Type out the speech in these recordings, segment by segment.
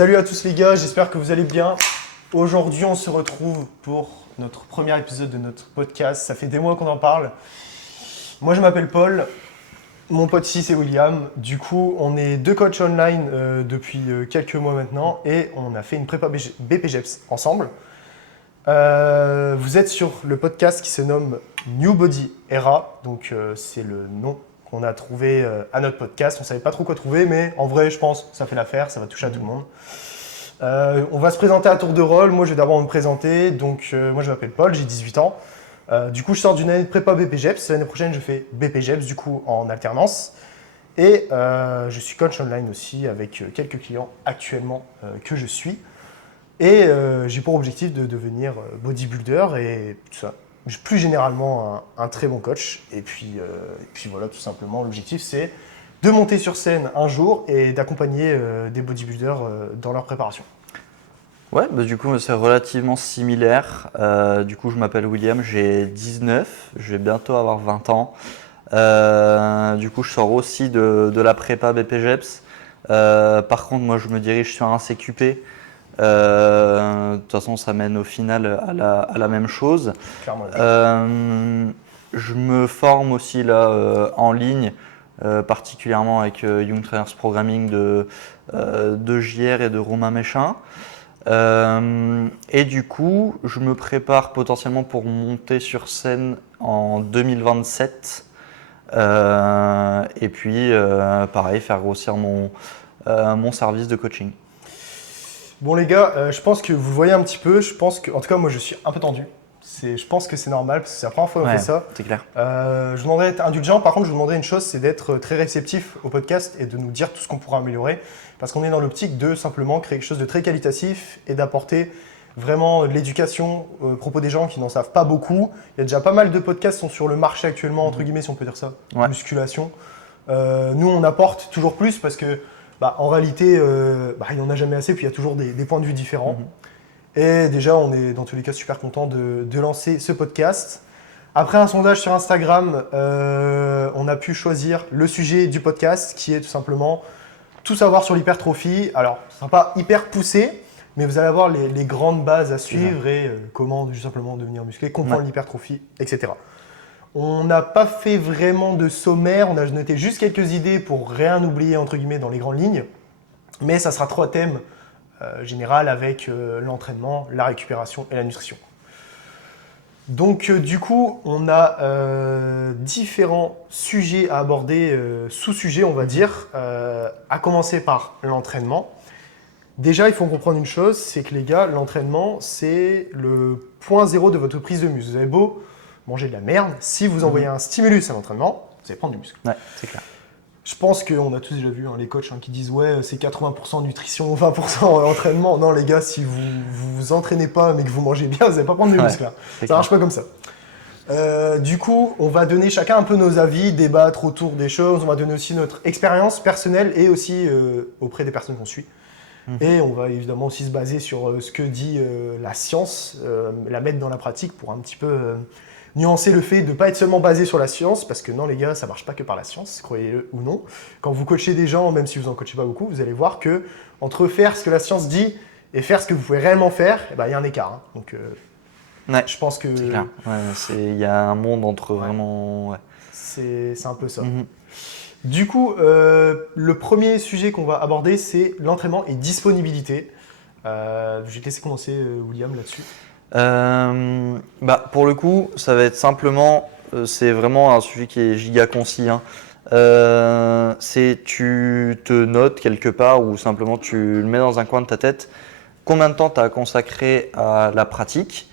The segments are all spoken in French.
Salut à tous les gars, j'espère que vous allez bien. Aujourd'hui, on se retrouve pour notre premier épisode de notre podcast. Ça fait des mois qu'on en parle. Moi, je m'appelle Paul. Mon pote ici, c'est William. Du coup, on est deux coachs online depuis quelques mois maintenant et on a fait une prépa BPGEPS ensemble. Vous êtes sur le podcast qui se nomme New Body Era. Donc, c'est le nom qu'on a trouvé à notre podcast. On ne savait pas trop quoi trouver, mais en vrai, je pense que ça fait l'affaire, ça va toucher à tout le monde. On va se présenter à tour de rôle. Moi, je vais d'abord me présenter. Donc, moi, je m'appelle Paul, j'ai 18 ans. Du coup, je sors d'une année de prépa BPGEPS. L'année prochaine, je fais BPGEPS, du coup, en alternance. Et je suis coach online aussi avec quelques clients actuellement que je suis. Et j'ai pour objectif de devenir bodybuilder et tout ça. Plus généralement, un très bon coach. Et puis voilà, tout simplement, l'objectif, c'est de monter sur scène un jour et d'accompagner des bodybuilders dans leur préparation. Ouais, bah du coup c'est relativement similaire. Du coup je m'appelle William, j'ai 19, je vais bientôt avoir 20 ans. Du coup je sors aussi de la prépa BPGEPS. Par contre moi je me dirige sur un CQP. De toute façon ça mène au final à la même chose. Clairement. Je me forme aussi là en ligne. Particulièrement avec Young Trainers Programming de JR et de Romain Méchin. Et du coup, je me prépare potentiellement pour monter sur scène en 2027. Et puis, pareil, faire grossir mon service de coaching. Bon les gars, je pense que vous le voyez un petit peu. Je pense que, en tout cas, moi, je suis un peu tendu. Je pense que c'est normal parce que c'est la première fois qu'on fait ça. C'est clair. Je vous demanderais d'être indulgent. Par contre, je vous demanderais une chose, c'est d'être très réceptif au podcast et de nous dire tout ce qu'on pourra améliorer. Parce qu'on est dans l'optique de simplement créer quelque chose de très qualitatif et d'apporter vraiment de l'éducation au propos des gens qui n'en savent pas beaucoup. Il y a déjà pas mal de podcasts qui sont sur le marché actuellement, entre guillemets, si on peut dire ça, musculation. Nous, on apporte toujours plus parce que, en réalité, il n'y en a jamais assez, puis il y a toujours des points de vue différents. Et déjà, on est dans tous les cas super content de lancer ce podcast. Après un sondage sur Instagram, on a pu choisir le sujet du podcast qui est tout simplement tout savoir sur l'hypertrophie. Alors, ce ne sera pas hyper poussé, mais vous allez avoir les grandes bases à suivre et comment tout simplement devenir musclé, comprendre l'hypertrophie, etc. On n'a pas fait vraiment de sommaire, on a noté juste quelques idées pour rien oublier entre guillemets dans les grandes lignes, mais ça sera 3 thèmes général avec l'entraînement, la récupération et la nutrition. Donc du coup, on a différents sujets à aborder, sous-sujets on va dire, à commencer par l'entraînement. Déjà, il faut comprendre une chose, c'est que les gars, l'entraînement, c'est le point zéro de votre prise de muscle. Vous avez beau manger de la merde, si vous envoyez un stimulus à l'entraînement, vous allez prendre du muscle. Ouais, c'est clair. Je pense qu'on a tous déjà vu les coachs qui disent ouais c'est 80% nutrition, 20% entraînement. Non les gars, si vous vous entraînez pas mais que vous mangez bien, vous n'allez pas prendre du muscle. Ça marche pas comme ça. Du coup, on va donner chacun un peu nos avis, débattre autour des choses. On va donner aussi notre expérience personnelle et aussi auprès des personnes qu'on suit. Et on va évidemment aussi se baser sur ce que dit la science, la mettre dans la pratique pour un petit peu nuancer le fait de ne pas être seulement basé sur la science, parce que non les gars, ça ne marche pas que par la science, croyez-le ou non. Quand vous coachez des gens, même si vous n'en coachez pas beaucoup, vous allez voir que entre faire ce que la science dit et faire ce que vous pouvez réellement faire, y a un écart. Donc je pense que… C'est clair. Il y a un monde entre vraiment… Ouais. C'est un peu ça. Du coup, le premier sujet qu'on va aborder, c'est l'entraînement et disponibilité. Je vais te laisser commencer, William, là-dessus. Pour le coup, ça va être simplement, c'est vraiment un sujet qui est giga concis. C'est tu te notes quelque part ou simplement tu le mets dans un coin de ta tête combien de temps tu as consacré à la pratique.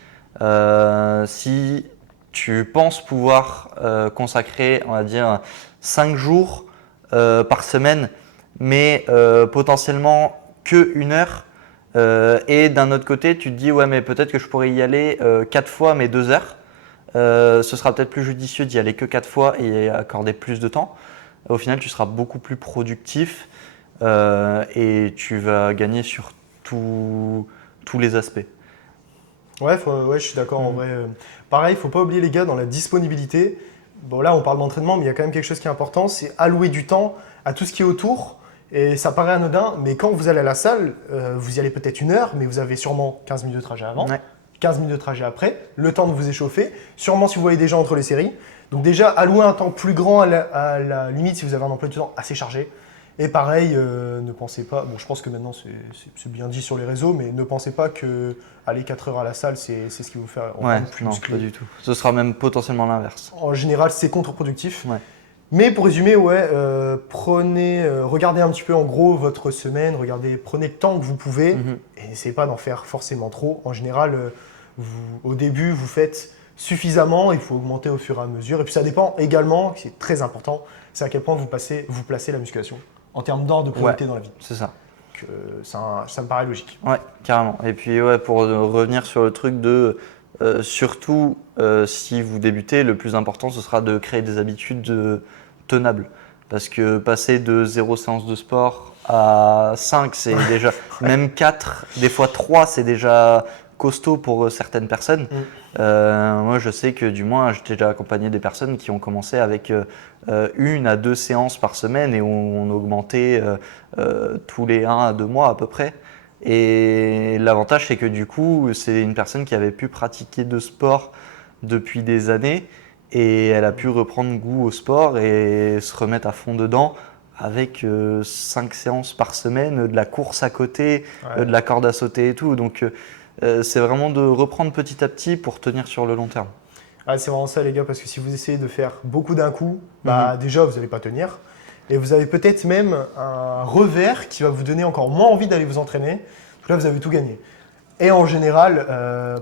Si tu penses pouvoir consacrer, on va dire, 5 jours par semaine, mais potentiellement que 1 heure. Et d'un autre côté, tu te dis ouais mais peut-être que je pourrais y aller 4 fois mais 2 heures. Ce sera peut-être plus judicieux d'y aller que 4 fois et accorder plus de temps. Au final, tu seras beaucoup plus productif et tu vas gagner sur tous les aspects. Ouais, je suis d'accord en vrai. Pareil, il ne faut pas oublier les gars dans la disponibilité. Bon là, on parle d'entraînement, mais il y a quand même quelque chose qui est important, c'est allouer du temps à tout ce qui est autour Et ça paraît anodin, mais quand vous allez à la salle, vous y allez peut-être 1 heure, mais vous avez sûrement 15 minutes de trajet avant, Ouais. 15 minutes de trajet après, le temps de vous échauffer, sûrement si vous voyez des gens entre les séries. Donc déjà, allouez un temps plus grand à la limite si vous avez un emploi du temps assez chargé. Et pareil, ne pensez pas, bon je pense que maintenant c'est bien dit sur les réseaux, mais ne pensez pas que aller 4 heures à la salle, c'est ce qui vous fait Ouais, rendre plus non, musclé. pas du tout. Ce sera même potentiellement l'inverse. En général, c'est contre-productif. Ouais. Mais pour résumer, regardez un petit peu en gros votre semaine, prenez le temps que vous pouvez Mhm. et n'essayez pas d'en faire forcément trop. En général, au début, vous faites suffisamment, il faut augmenter au fur et à mesure. Et puis ça dépend également, c'est très important, c'est à quel point vous placez la musculation en termes d'ordre de priorité dans la vie. C'est ça. Ça me paraît logique. Ouais, carrément. Et puis pour revenir sur le truc de surtout si vous débutez, le plus important ce sera de créer des habitudes tenables. Parce que passer de 0 séance de sport à 5, c'est déjà, même 4, des fois 3, c'est déjà costaud pour certaines personnes. Moi, je sais que du moins, j'ai déjà accompagné des personnes qui ont commencé avec 1 à 2 séances par semaine et on augmenté tous les 1 à 2 mois à peu près. Et l'avantage, c'est que du coup, c'est une personne qui avait pu pratiquer de sport depuis des années et elle a pu reprendre goût au sport et se remettre à fond dedans avec 5 séances par semaine, de la course à côté, de la corde à sauter et tout. Donc, c'est vraiment de reprendre petit à petit pour tenir sur le long terme. Ah, c'est vraiment ça les gars, parce que si vous essayez de faire beaucoup d'un coup, déjà vous n'allez pas tenir. Et vous avez peut-être même un revers qui va vous donner encore moins envie d'aller vous entraîner. Donc là, vous avez tout gagné. Et en général,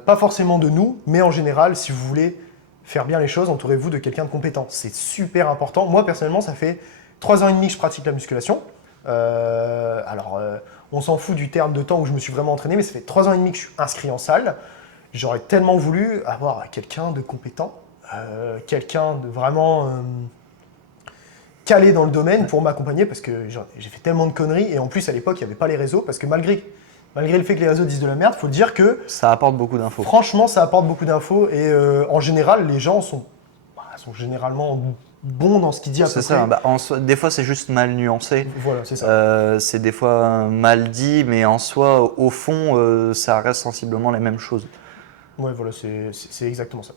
pas forcément de nous, mais en général, si vous voulez faire bien les choses, entourez-vous de quelqu'un de compétent. C'est super important. Moi, personnellement, ça fait 3 ans et demi que je pratique la musculation. On s'en fout du terme de temps où je me suis vraiment entraîné, mais ça fait 3 ans et demi que je suis inscrit en salle. J'aurais tellement voulu avoir quelqu'un de compétent, quelqu'un de vraiment calé dans le domaine pour m'accompagner parce que j'ai fait tellement de conneries et en plus à l'époque il n'y avait pas les réseaux parce que malgré le fait que les réseaux disent de la merde, il faut dire que ça apporte beaucoup d'infos. Franchement, ça apporte beaucoup d'infos et en général les gens sont généralement bons dans ce qu'ils disent à peu près. C'est ça, des fois c'est juste mal nuancé. Voilà, c'est ça. C'est des fois mal dit, mais en soi, au fond, ça reste sensiblement les mêmes choses. Ouais, voilà, c'est exactement ça.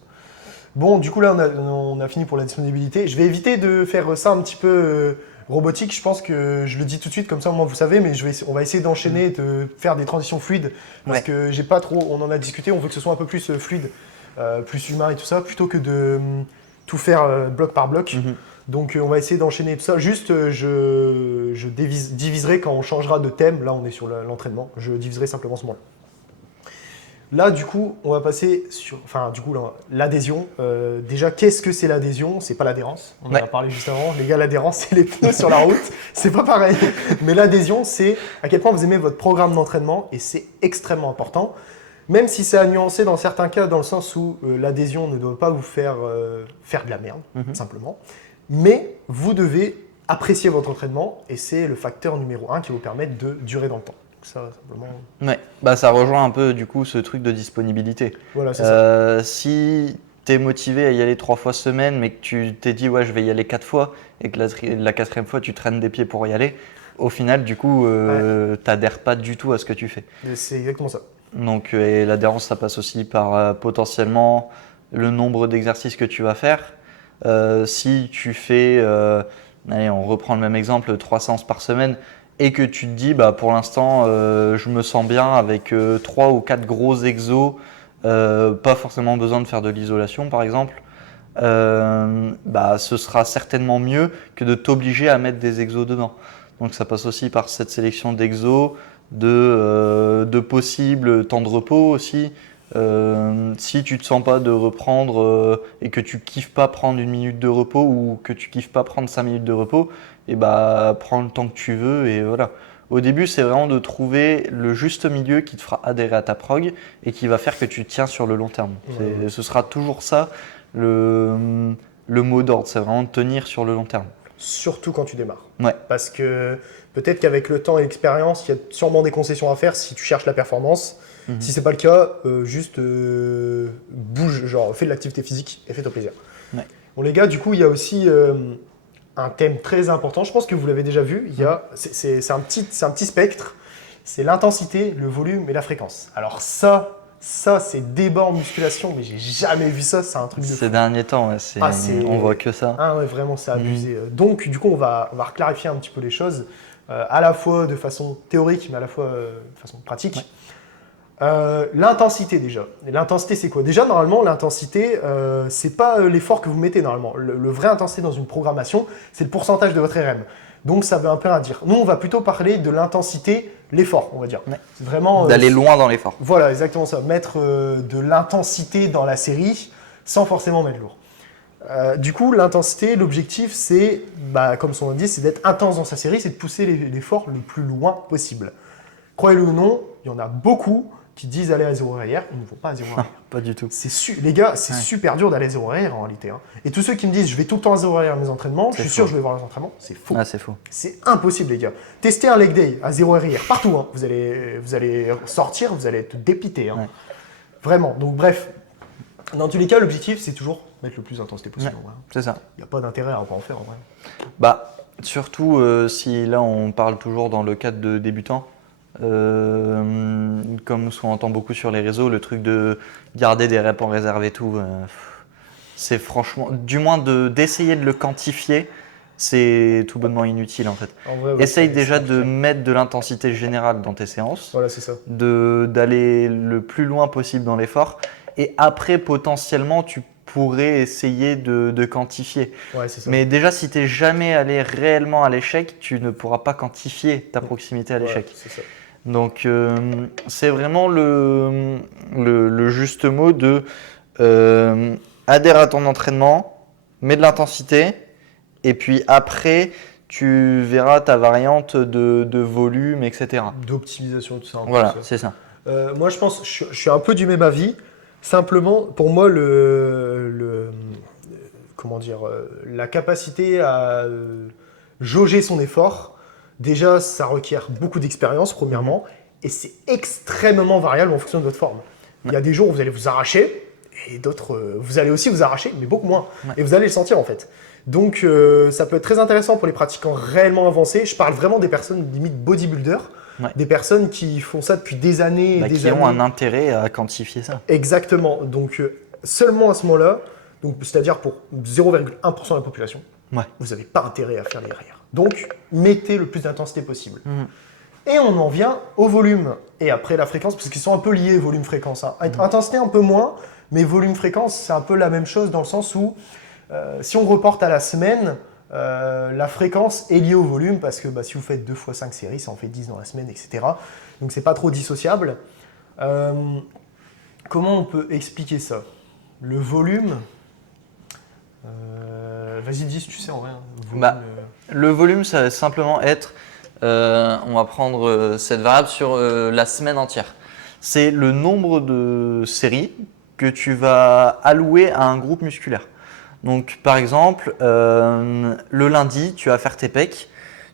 Bon, du coup, là, on a fini pour la disponibilité. Je vais éviter de faire ça un petit peu robotique. Je pense que je le dis tout de suite, comme ça, au moins, vous savez, mais on va essayer d'enchaîner, de faire des transitions fluides. Parce que j'ai pas trop. On en a discuté, on veut que ce soit un peu plus fluide, plus humain et tout ça, plutôt que de tout faire bloc par bloc. Donc, on va essayer d'enchaîner tout ça. Juste, je diviserai quand on changera de thème. Là, on est sur l'entraînement. Je diviserai simplement ce moment-là. Là, du coup, on va passer sur l'adhésion. Déjà, qu'est-ce que c'est l'adhésion? C'est pas l'adhérence. On en a parlé juste avant. Les gars, l'adhérence, c'est les pneus sur la route. C'est pas pareil. Mais l'adhésion, c'est à quel point vous aimez votre programme d'entraînement et c'est extrêmement important. Même si c'est à nuancer dans certains cas, dans le sens où l'adhésion ne doit pas vous faire de la merde, simplement. Mais vous devez apprécier votre entraînement et c'est le facteur numéro 1 qui va vous permettre de durer dans le temps. Ça, simplement. Ouais, ça rejoint un peu du coup ce truc de disponibilité. Voilà, c'est ça. Si tu es motivé à y aller 3 fois semaine, mais que tu t'es dit ouais je vais y aller 4 fois et que la 4e fois tu traînes des pieds pour y aller, au final du coup t'adhères pas du tout à ce que tu fais. C'est exactement ça. Donc et l'adhérence ça passe aussi par potentiellement le nombre d'exercices que tu vas faire. Si tu fais, allez on reprend le même exemple, 3 séances par semaine, et que tu te dis bah pour l'instant je me sens bien avec 3 ou 4 gros exos, pas forcément besoin de faire de l'isolation par exemple, ce sera certainement mieux que de t'obliger à mettre des exos dedans. Donc ça passe aussi par cette sélection d'exos, de possibles temps de repos aussi. Si tu te sens pas de reprendre et que tu kiffes pas prendre 1 minute de repos ou que tu kiffes pas prendre 5 minutes de repos, et prends le temps que tu veux et voilà. Au début, c'est vraiment de trouver le juste milieu qui te fera adhérer à ta prog et qui va faire que tu tiens sur le long terme. Ce sera toujours ça le mot d'ordre, c'est vraiment de tenir sur le long terme. Surtout quand tu démarres. Ouais. Parce que peut-être qu'avec le temps et l'expérience, il y a sûrement des concessions à faire si tu cherches la performance. Si c'est pas le cas, juste bouge, genre fais de l'activité physique et fais-toi plaisir. Ouais. Bon les gars, du coup, il y a aussi un thème très important. Je pense que vous l'avez déjà vu. C'est un petit spectre. C'est l'intensité, le volume et la fréquence. Alors ça c'est débat en musculation, mais j'ai jamais vu ça. C'est un truc de fou. Ces derniers temps, on voit que ça. Ah ouais, vraiment, c'est abusé. Donc, du coup, on va reclarifier un petit peu les choses, à la fois de façon théorique, mais à la fois de façon pratique. Ouais. L'intensité déjà. Et l'intensité, c'est quoi? Déjà, normalement, l'intensité, c'est pas l'effort que vous mettez normalement. Le vrai intensité dans une programmation, c'est le pourcentage de votre RM. Donc, ça veut un peu rien dire. Nous, on va plutôt parler de l'intensité, l'effort, on va dire. Ouais. C'est vraiment d'aller loin dans l'effort. Voilà, exactement ça. Mettre de l'intensité dans la série sans forcément mettre lourd. Du coup, l'intensité, l'objectif, c'est, comme son nom dit, c'est d'être intense dans sa série, c'est de pousser l'effort le plus loin possible. Croyez-le ou non, il y en a beaucoup qui disent aller à 0 arrière, ils ne vont pas à 0 arrière. Pas du tout. Les gars, c'est super dur d'aller à 0 arrière en réalité. Hein. Et tous ceux qui me disent je vais tout le temps à 0 arrière à mes entraînements, je suis sûr que je vais voir les entraînements, c'est faux. Ah, c'est faux. C'est impossible, les gars. Testez un leg day à 0 arrière partout. Hein. Vous allez sortir, vous allez être dépité. Hein. Ouais. Vraiment. Donc, bref, dans tous les cas, l'objectif, c'est toujours mettre le plus d'intensité possible. Ouais, c'est ça. Il n'y a pas d'intérêt à pas en faire en vrai. Surtout si là, on parle toujours dans le cadre de débutants. Comme on entend beaucoup sur les réseaux, le truc de garder des reps en réserve et tout, c'est franchement, du moins d'essayer de le quantifier, c'est tout bonnement inutile en fait. En vrai, ouais, essaye déjà de mettre de l'intensité générale dans tes séances, voilà, c'est ça. D'aller le plus loin possible dans l'effort, et après potentiellement tu pourrais essayer de quantifier. Ouais, c'est ça. Mais déjà, si tu n'es jamais allé réellement à l'échec, tu ne pourras pas quantifier ta proximité à l'échec. Ouais, c'est ça. Donc, c'est vraiment le juste mot de adhère à ton entraînement, mets de l'intensité, et puis après, tu verras ta variante de volume, etc. D'optimisation, tout ça. Voilà, c'est ça. Moi, je pense, je suis un peu du même avis. Simplement, pour moi, la capacité à jauger son effort, déjà, ça requiert beaucoup d'expérience, premièrement, et c'est extrêmement variable en fonction de votre forme. Il y a des jours où vous allez vous arracher, et d'autres, vous allez aussi vous arracher, mais beaucoup moins. Ouais. Et vous allez le sentir, en fait. Donc, ça peut être très intéressant pour les pratiquants réellement avancés. Je parle vraiment des personnes limite bodybuilders. Ouais. Des personnes qui font ça depuis des années et des années. Qui ont un intérêt à quantifier ça. Exactement. Donc, seulement à ce moment-là, c'est-à-dire pour 0,1% de la population, ouais. Vous n'avez pas intérêt à faire les arrières. Donc, mettez le plus d'intensité possible. Et on en vient au volume et après la fréquence, parce qu'ils sont un peu liés, volume-fréquence. Hein. Intensité un peu moins, mais volume-fréquence, c'est un peu la même chose dans le sens où, si on reporte à la semaine, la fréquence est liée au volume parce que si vous faites 2 x 5 séries, ça en fait 10 dans la semaine, etc. Donc c'est pas trop dissociable. Comment on peut expliquer ça? Le volume, vas-y dis, tu sais en vrai. Le volume, ça va simplement être, on va prendre cette variable sur la semaine entière. C'est le nombre de séries que tu vas allouer à un groupe musculaire. Donc, par exemple, le lundi, tu vas faire tes pecs.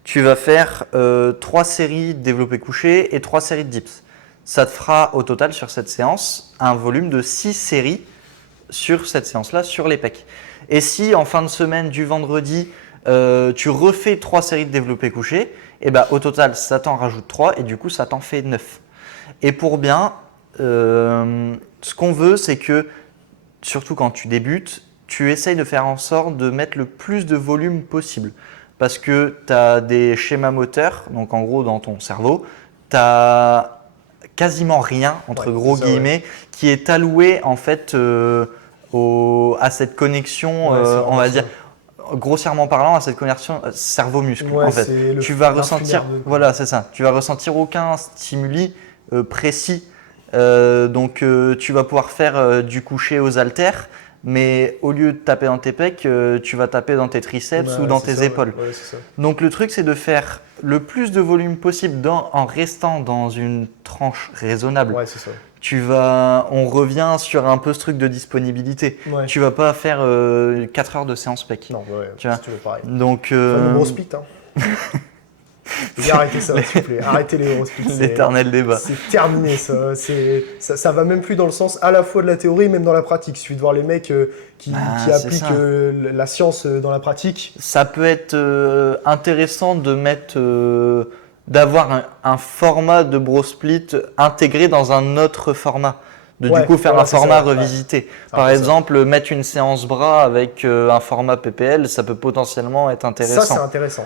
Tu vas faire 3 séries de développé couché et 3 séries de dips. Ça te fera au total sur cette séance un volume de 6 séries sur cette séance-là, sur les pecs. Et si en fin de semaine du vendredi, tu refais 3 séries de développé couché, et au total, ça t'en rajoute 3 et du coup, ça t'en fait 9. Et pour bien, ce qu'on veut, c'est que, surtout quand tu débutes, tu essayes de faire en sorte de mettre le plus de volume possible. Parce que tu as des schémas moteurs, donc en gros dans ton cerveau, tu as quasiment rien, entre gros guillemets, qui est alloué en fait à cette connexion, on va dire, grossièrement parlant, à cette connexion cerveau-muscle. En fait, tu vas ressentir, voilà, c'est ça. Tu vas ressentir aucun stimuli précis. Donc tu vas pouvoir faire du couché aux haltères. Mais au lieu de taper dans tes pecs, tu vas taper dans tes triceps ou dans tes épaules. Ouais, c'est ça. Donc le truc, c'est de faire le plus de volume possible en restant dans une tranche raisonnable. Ouais, c'est ça. On revient sur un peu ce truc de disponibilité. Ouais. Tu vas pas faire 4 heures de séance pec. Non, ouais, tu vois. si tu veux pareil. Donc, le gros split, hein. Les gars, arrêtez ça, s'il vous plaît. Arrêtez les eurosplits. L'éternel débat. C'est terminé, ça. Ça va même plus dans le sens à la fois de la théorie, même dans la pratique. Il suffit de voir les mecs qui appliquent la science dans la pratique. Ça peut être intéressant de mettre, d'avoir un format de brosplit intégré dans un autre format. Du coup, faire un format revisité. Par exemple, mettre une séance bras avec un format PPL, ça peut potentiellement être intéressant. Ça, c'est intéressant.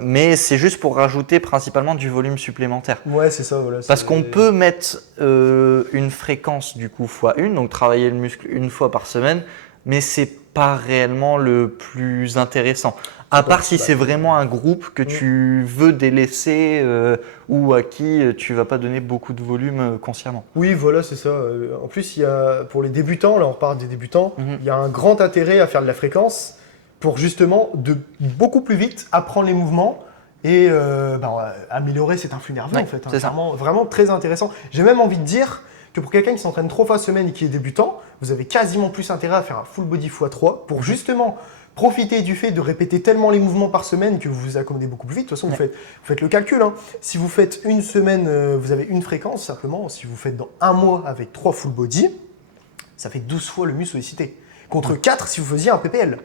Mais c'est juste pour rajouter principalement du volume supplémentaire. Ouais, c'est ça. Voilà, parce qu'on peut mettre une fréquence du coup x1, donc travailler le muscle une fois par semaine, mais c'est pas réellement le plus intéressant. À part si c'est vraiment un groupe que tu veux délaisser ou à qui tu vas pas donner beaucoup de volume consciemment. Oui, voilà, c'est ça. En plus, il y a, pour les débutants, là on reparle des débutants, il y a un grand intérêt à faire de la fréquence pour justement de beaucoup plus vite apprendre les mouvements et améliorer cet influx nerveux en fait. C'est vraiment très intéressant. J'ai même envie de dire que pour quelqu'un qui s'entraîne 3 fois semaine et qui est débutant, vous avez quasiment plus intérêt à faire un full body x3 pour justement profiter du fait de répéter tellement les mouvements par semaine que vous vous accommodez beaucoup plus vite. De toute façon, vous faites le calcul. Hein. Si vous faites une semaine, vous avez une fréquence simplement. Si vous faites dans un mois avec 3 full body, ça fait 12 fois le muscle sollicité. Contre 4 si vous faisiez un PPL.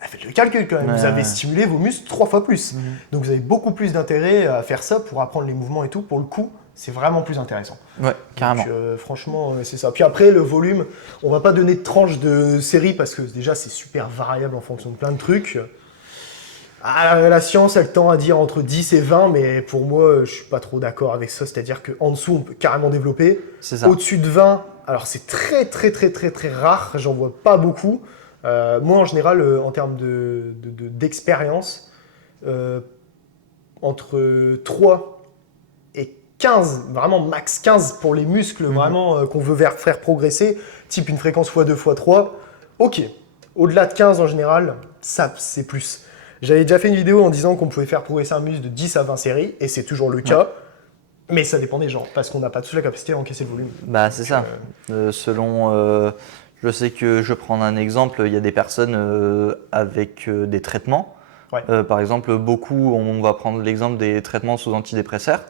Faites le calcul quand même. Vous avez stimulé vos muscles 3 fois plus. Donc vous avez beaucoup plus d'intérêt à faire ça pour apprendre les mouvements et tout. Pour le coup, c'est vraiment plus intéressant. Ouais, carrément. Donc, franchement, c'est ça. Puis après, le volume, on va pas donner de tranche de série parce que déjà, c'est super variable en fonction de plein de trucs. La science, elle tend à dire entre 10 et 20, mais pour moi, je suis pas trop d'accord avec ça. C'est-à-dire qu'en dessous, on peut carrément développer. C'est ça. Au-dessus de 20, alors c'est très rare, j'en vois pas beaucoup. Moi, en général, en termes d'expérience, entre 3 et 15, vraiment max 15 pour les muscles vraiment qu'on veut faire progresser, type une fréquence x2, x3, ok. Au-delà de 15 en général, ça c'est plus. J'avais déjà fait une vidéo en disant qu'on pouvait faire progresser un muscle de 10 à 20 séries, et c'est toujours le cas, mais ça dépend des gens, parce qu'on n'a pas tous la capacité à encaisser le volume. Bah c'est ça. Je sais que je vais prendre un exemple, il y a des personnes avec des traitements. Par exemple, on va prendre l'exemple des traitements sous antidépresseurs.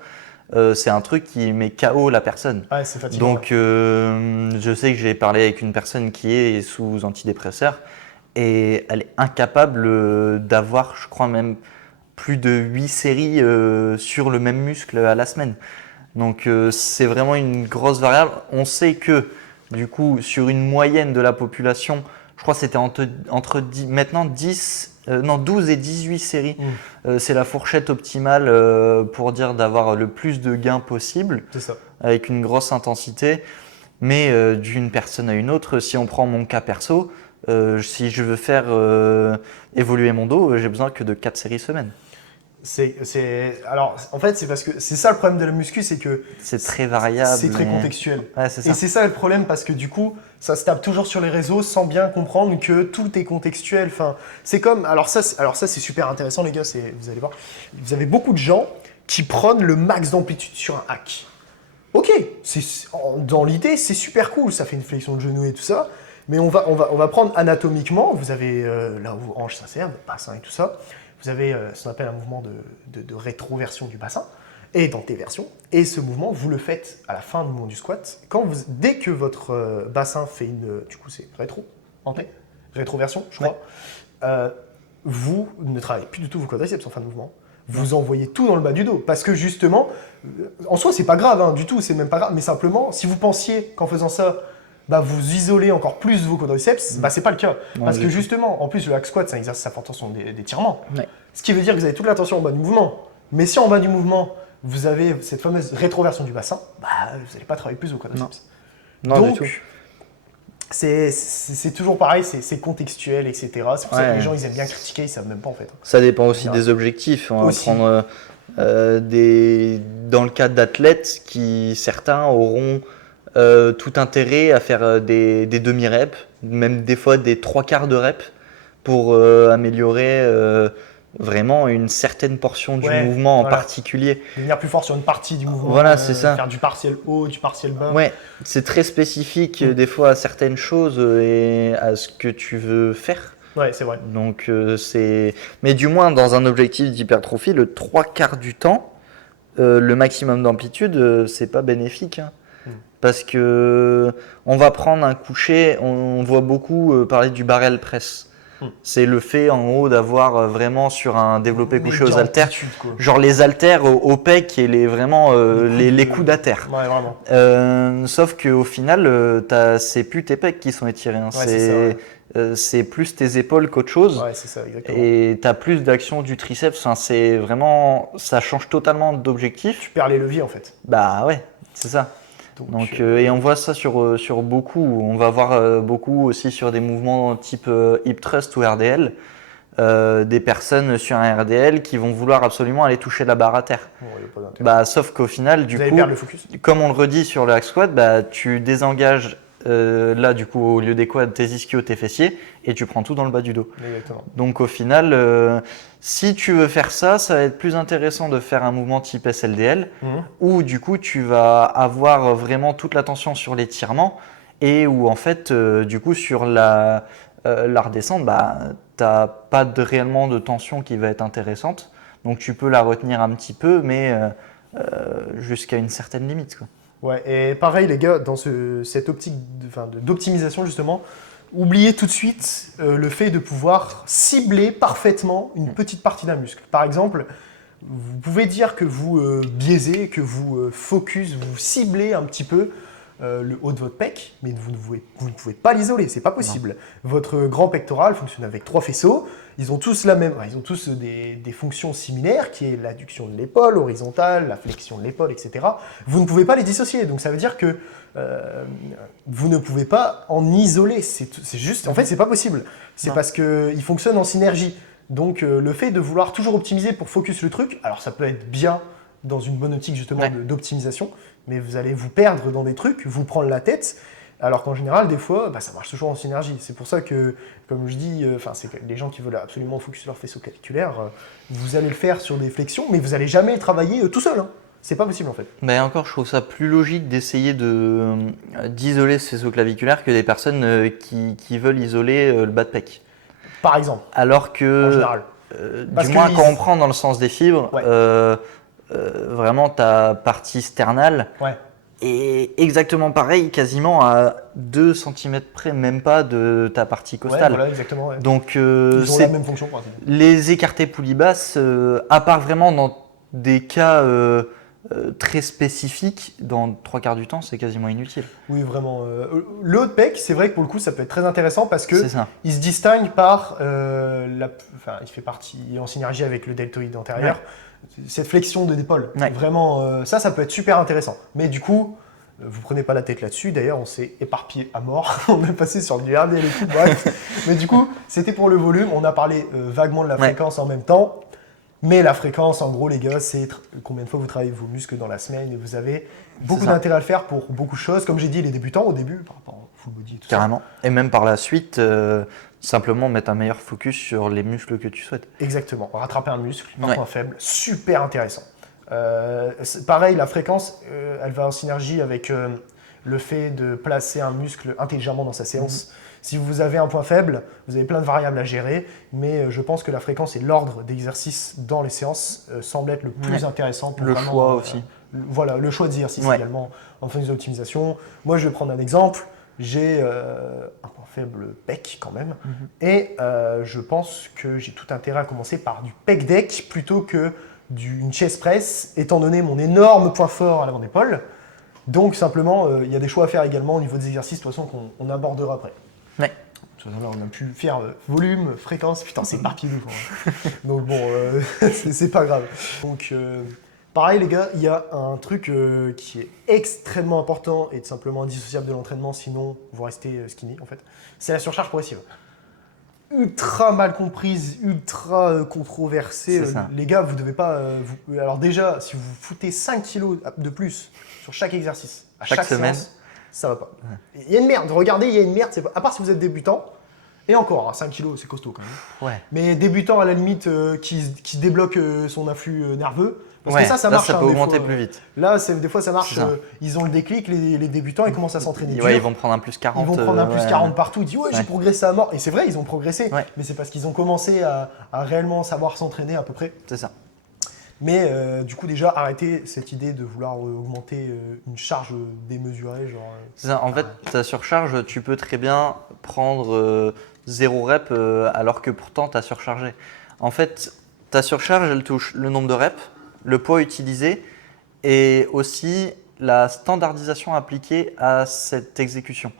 C'est un truc qui met KO la personne. Ouais, c'est fatigant. Donc, je sais que j'ai parlé avec une personne qui est sous antidépresseurs et elle est incapable d'avoir, je crois même, plus de 8 séries sur le même muscle à la semaine. Donc, c'est vraiment une grosse variable. On sait que, du coup, sur une moyenne de la population, je crois que c'était entre 12 et 18 séries. C'est la fourchette optimale pour dire d'avoir le plus de gains possible. C'est ça. Avec une grosse intensité. Mais d'une personne à une autre, si on prend mon cas perso, si je veux faire évoluer mon dos, j'ai besoin que de 4 séries semaine. Alors, en fait, c'est parce que c'est ça le problème de la muscu, c'est que c'est très variable. C'est très contextuel. Ouais, c'est ça. Et c'est ça le problème parce que du coup, ça se tape toujours sur les réseaux sans bien comprendre que tout est contextuel. Enfin, c'est comme. Alors ça, c'est super intéressant, les gars. Vous allez voir. Vous avez beaucoup de gens qui prennent le max d'amplitude sur un hack. Ok, dans l'idée, c'est super cool. Ça fait une flexion de genou et tout ça. Mais on va prendre anatomiquement. Vous avez là où vos hanches s'insèrent, votre bassin et tout ça. Vous avez ce qu'on appelle un mouvement de rétroversion du bassin et d'antéversion. Et ce mouvement, vous le faites à la fin du mouvement du squat. Dès que votre bassin fait du coup, c'est rétroversion, je crois. Vous ne travaillez plus du tout vos quadriceps en fin de mouvement. Vous envoyez tout dans le bas du dos. Parce que justement, en soi, c'est pas grave hein, du tout, c'est même pas grave. Mais simplement, si vous pensiez qu'en faisant ça, vous isolez encore plus vos quadriceps, c'est pas le cas. Parce que justement, en plus, le hack squat, c'est un exercice à forte tension d'étirement. Ce qui veut dire que vous avez toute la tension en bas du mouvement. Mais si en bas du mouvement, vous avez cette fameuse rétroversion du bassin, vous n'allez pas travailler plus vos quadriceps. Non, donc, du tout. C'est toujours pareil, c'est contextuel, etc. C'est pour ça que les gens, ils aiment bien critiquer, ils savent même pas en fait. Ça dépend aussi des objectifs. On va prendre dans le cas d'athlètes certains auront tout intérêt à faire des demi-reps, même des fois des 3/4 de reps pour améliorer vraiment une certaine portion du mouvement en particulier. Devenir plus fort sur une partie du mouvement, voilà, c'est ça. Faire du partiel haut, du partiel bas. Ouais, c'est très spécifique des fois à certaines choses et à ce que tu veux faire. Ouais, c'est vrai. Donc, mais du moins, dans un objectif d'hypertrophie, le 3/4 du temps, le maximum d'amplitude, c'est pas bénéfique. Hein. Parce que on va prendre un coucher, on voit beaucoup parler du barrel press. C'est le fait en haut d'avoir vraiment sur un développé couché aux haltères, genre les haltères au pec et les coudes à terre. Ouais, vraiment. Sauf qu'au final, c'est plus tes pecs qui sont étirés. Hein. C'est plus tes épaules qu'autre chose. Ouais, c'est ça, exactement. Et tu as plus d'action du triceps. Enfin, c'est vraiment, ça change totalement d'objectif. Tu perds les leviers en fait. Bah ouais, c'est ça. Donc, et on voit ça sur beaucoup. On va voir beaucoup aussi sur des mouvements type hip thrust ou RDL. Des personnes sur un RDL qui vont vouloir absolument aller toucher la barre à terre. Sauf qu'au final, du coup, le focus. comme on le redit sur le hack squat, tu désengages là du coup au lieu des quads tes ischios, tes fessiers et tu prends tout dans le bas du dos. Exactement. Donc au final, si tu veux faire ça, ça va être plus intéressant de faire un mouvement type SLDL où du coup tu vas avoir vraiment toute l'attention sur l'étirement et où en fait du coup sur la redescente, tu n'as pas réellement de tension qui va être intéressante. Donc tu peux la retenir un petit peu, mais jusqu'à une certaine limite, quoi. Ouais, et pareil les gars, dans cette optique d'optimisation justement, oubliez tout de suite le fait de pouvoir cibler parfaitement une petite partie d'un muscle. Par exemple, vous pouvez dire que vous biaisez, que vous focus, vous ciblez un petit peu le haut de votre pec, mais vous ne pouvez pas l'isoler, c'est pas possible. Non. Votre grand pectoral fonctionne avec 3 faisceaux, ils ont tous des fonctions similaires, qui est l'adduction de l'épaule horizontale, la flexion de l'épaule, etc. Vous ne pouvez pas les dissocier, donc ça veut dire que vous ne pouvez pas en isoler, c'est juste, en fait c'est pas possible, c'est parce qu'ils fonctionnent en synergie. Donc le fait de vouloir toujours optimiser pour focus le truc, alors ça peut être bien dans une bonne optique justement d'optimisation, mais vous allez vous perdre dans des trucs, vous prendre la tête, alors qu'en général, des fois, ça marche toujours en synergie. C'est pour ça que, comme je dis, c'est que les gens qui veulent absolument focus leur faisceau claviculaire, vous allez le faire sur des flexions, mais vous n'allez jamais travailler tout seul. Hein. C'est pas possible en fait. Mais encore, je trouve ça plus logique d'essayer d'isoler ce faisceau claviculaire que des personnes qui veulent isoler le bas de pec. Par exemple. Alors que, en général. Du moins, quand on prend dans le sens des fibres, vraiment ta partie sternale est exactement pareil, quasiment à 2 cm près, même pas de ta partie costale. Voilà, exactement. Ouais. Donc, ils ont la même fonction. Les écartés poulies basses, à part vraiment dans des cas très spécifiques, dans 3/4 du temps, c'est quasiment inutile. Oui, vraiment. Le haut de pec, c'est vrai que pour le coup, ça peut être très intéressant parce que il se distingue par il fait partie en synergie avec le deltoïde antérieur. Cette flexion de l'épaule, vraiment, ça peut être super intéressant. Mais du coup, vous prenez pas la tête là-dessus. D'ailleurs, on s'est éparpillé à mort. On est passé sur du RDL et tout, bref. Mais du coup, c'était pour le volume. On a parlé vaguement de la fréquence en même temps. Mais la fréquence, en gros, les gars, c'est combien de fois vous travaillez vos muscles dans la semaine et vous avez beaucoup d'intérêt à le faire pour beaucoup de choses. Comme j'ai dit, les débutants au début, par rapport au full body et tout Carrément. Et même par la suite, simplement mettre un meilleur focus sur les muscles que tu souhaites. Exactement. Rattraper un muscle, un point faible, super intéressant. Pareil, la fréquence, elle va en synergie avec le fait de placer un muscle intelligemment dans sa séance. Si vous avez un point faible, vous avez plein de variables à gérer, mais je pense que la fréquence et l'ordre d'exercice dans les séances semble être le plus intéressant pour le choix aussi. Voilà, le choix d'exercice également en faisant des optimisations. Moi, je vais prendre un exemple. J'ai un point faible pec quand même, et je pense que j'ai tout intérêt à commencer par du pec deck plutôt que d'une chest press, étant donné mon énorme point fort à l'avant d'épaule. Donc simplement, il y a des choix à faire également au niveau des exercices, de toute façon, qu'on abordera après. Ouais. Là, on a pu faire volume, fréquence, putain, c'est éparpillé. Donc bon, c'est pas grave. Donc pareil les gars, il y a un truc qui est extrêmement important et simplement indissociable de l'entraînement, sinon vous restez skinny en fait. C'est la surcharge progressive. Ultra mal comprise, ultra controversée. Les gars, vous devez pas... Alors déjà, si vous foutez 5 kilos de plus sur chaque exercice, à chaque semaine, séance, ça va pas. Il y a une merde, regardez, il y a une merde. À part si vous êtes débutant, et encore, 5 kilos, c'est costaud quand même. Ouais. Mais débutant à la limite qui débloque son afflux nerveux, Parce que ça là, marche. ça peut des augmenter fois. plus vite. Là, des fois, ça marche. C'est ça. Ils ont le déclic, les débutants, ils commencent à s'entraîner dur. Ouais, ils vont prendre un plus 40. Ils vont prendre un plus 40 partout. Ils disent ouais, j'ai Ouais. progressé à mort. Et c'est vrai, ils ont progressé. Ouais. Mais c'est parce qu'ils ont commencé à réellement savoir s'entraîner à peu près. C'est ça. Mais du coup, déjà, arrêter cette idée de vouloir augmenter une charge démesurée. Genre, C'est ça. En fait, ta surcharge, tu peux très bien prendre 0 rep alors que pourtant tu as surchargé. En fait, ta surcharge, elle touche le nombre de reps, le poids utilisé et aussi la standardisation appliquée à cette exécution.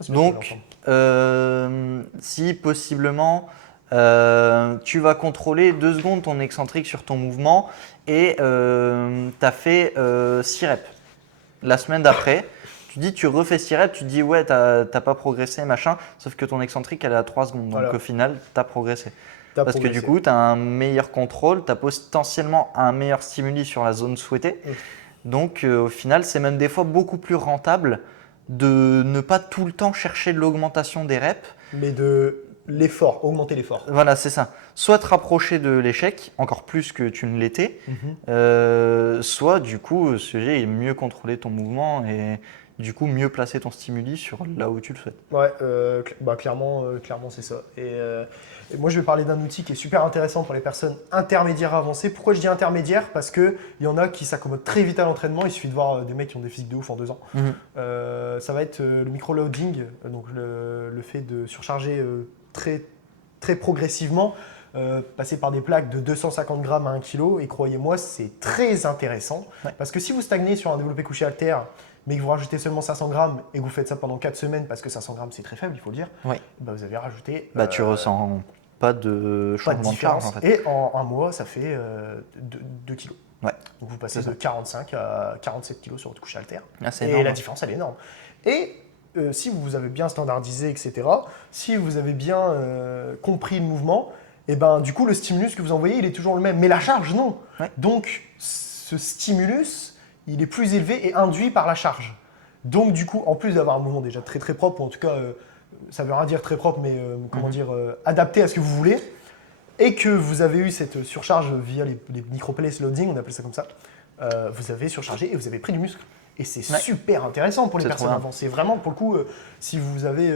c'est bien cool, Donc, enfin. si possiblement tu vas contrôler 2 secondes ton excentrique sur ton mouvement et tu as fait 6 reps. La semaine d'après, tu refais 6 reps, tu te dis ouais, t'as pas progressé, machin, sauf que ton excentrique elle est à 3 secondes. Donc Voilà. au final, tu as progressé. T'as Parce que du progressé. coup, tu as un meilleur contrôle, tu as potentiellement un meilleur stimuli sur la zone souhaitée. Donc au final, c'est même des fois beaucoup plus rentable de ne pas tout le temps chercher de l'augmentation des reps. Mais de l'effort, augmenter l'effort. Voilà, c'est ça. Soit te rapprocher de l'échec, encore plus que tu ne l'étais, soit du coup, mieux contrôler ton mouvement et du coup mieux placer ton stimuli sur là où tu le souhaites. Ouais, clairement, c'est ça. Et moi, je vais parler d'un outil qui est super intéressant pour les personnes intermédiaires avancées. Pourquoi je dis intermédiaire? Parce qu'il y en a qui s'accommodent très vite à l'entraînement. Il suffit de voir des mecs qui ont des physiques de ouf en 2 ans. Ça va être le micro-loading, donc le fait de surcharger très, très progressivement, passer par des plaques de 250 grammes à 1 kg. Et croyez-moi, c'est très intéressant. Ouais. Parce que si vous stagnez sur un développé couché haltère, mais que vous rajoutez seulement 500 grammes et que vous faites ça pendant 4 semaines, parce que 500 grammes c'est très faible, il faut le dire, Ouais. bah, vous avez rajouté Tu ressens pas de pas de changement de charge différence. en fait. Et en un mois, ça fait 2 kilos. Ouais. Donc vous passez C'est de 45 à 47 kilos sur votre couche haltère. Ah, c'est Et énorme. la différence, elle est énorme. Et si vous avez bien standardisé, etc., si vous avez bien compris le mouvement, et ben, du coup, le stimulus que vous envoyez, il est toujours le même. Mais la charge, non. Ouais. Donc, ce stimulus, il est plus élevé et induit par la charge. Donc, du coup, en plus d'avoir un mouvement déjà très très propre, ou en tout cas, ça veut rien dire très propre, mais comment dire, adapté à ce que vous voulez, et que vous avez eu cette surcharge via les micro-place loading, on appelle ça comme ça, vous avez surchargé et vous avez pris du muscle. Et c'est Ouais. super intéressant pour les C'est personnes trop bien. avancées. Vraiment, pour le coup, si vous avez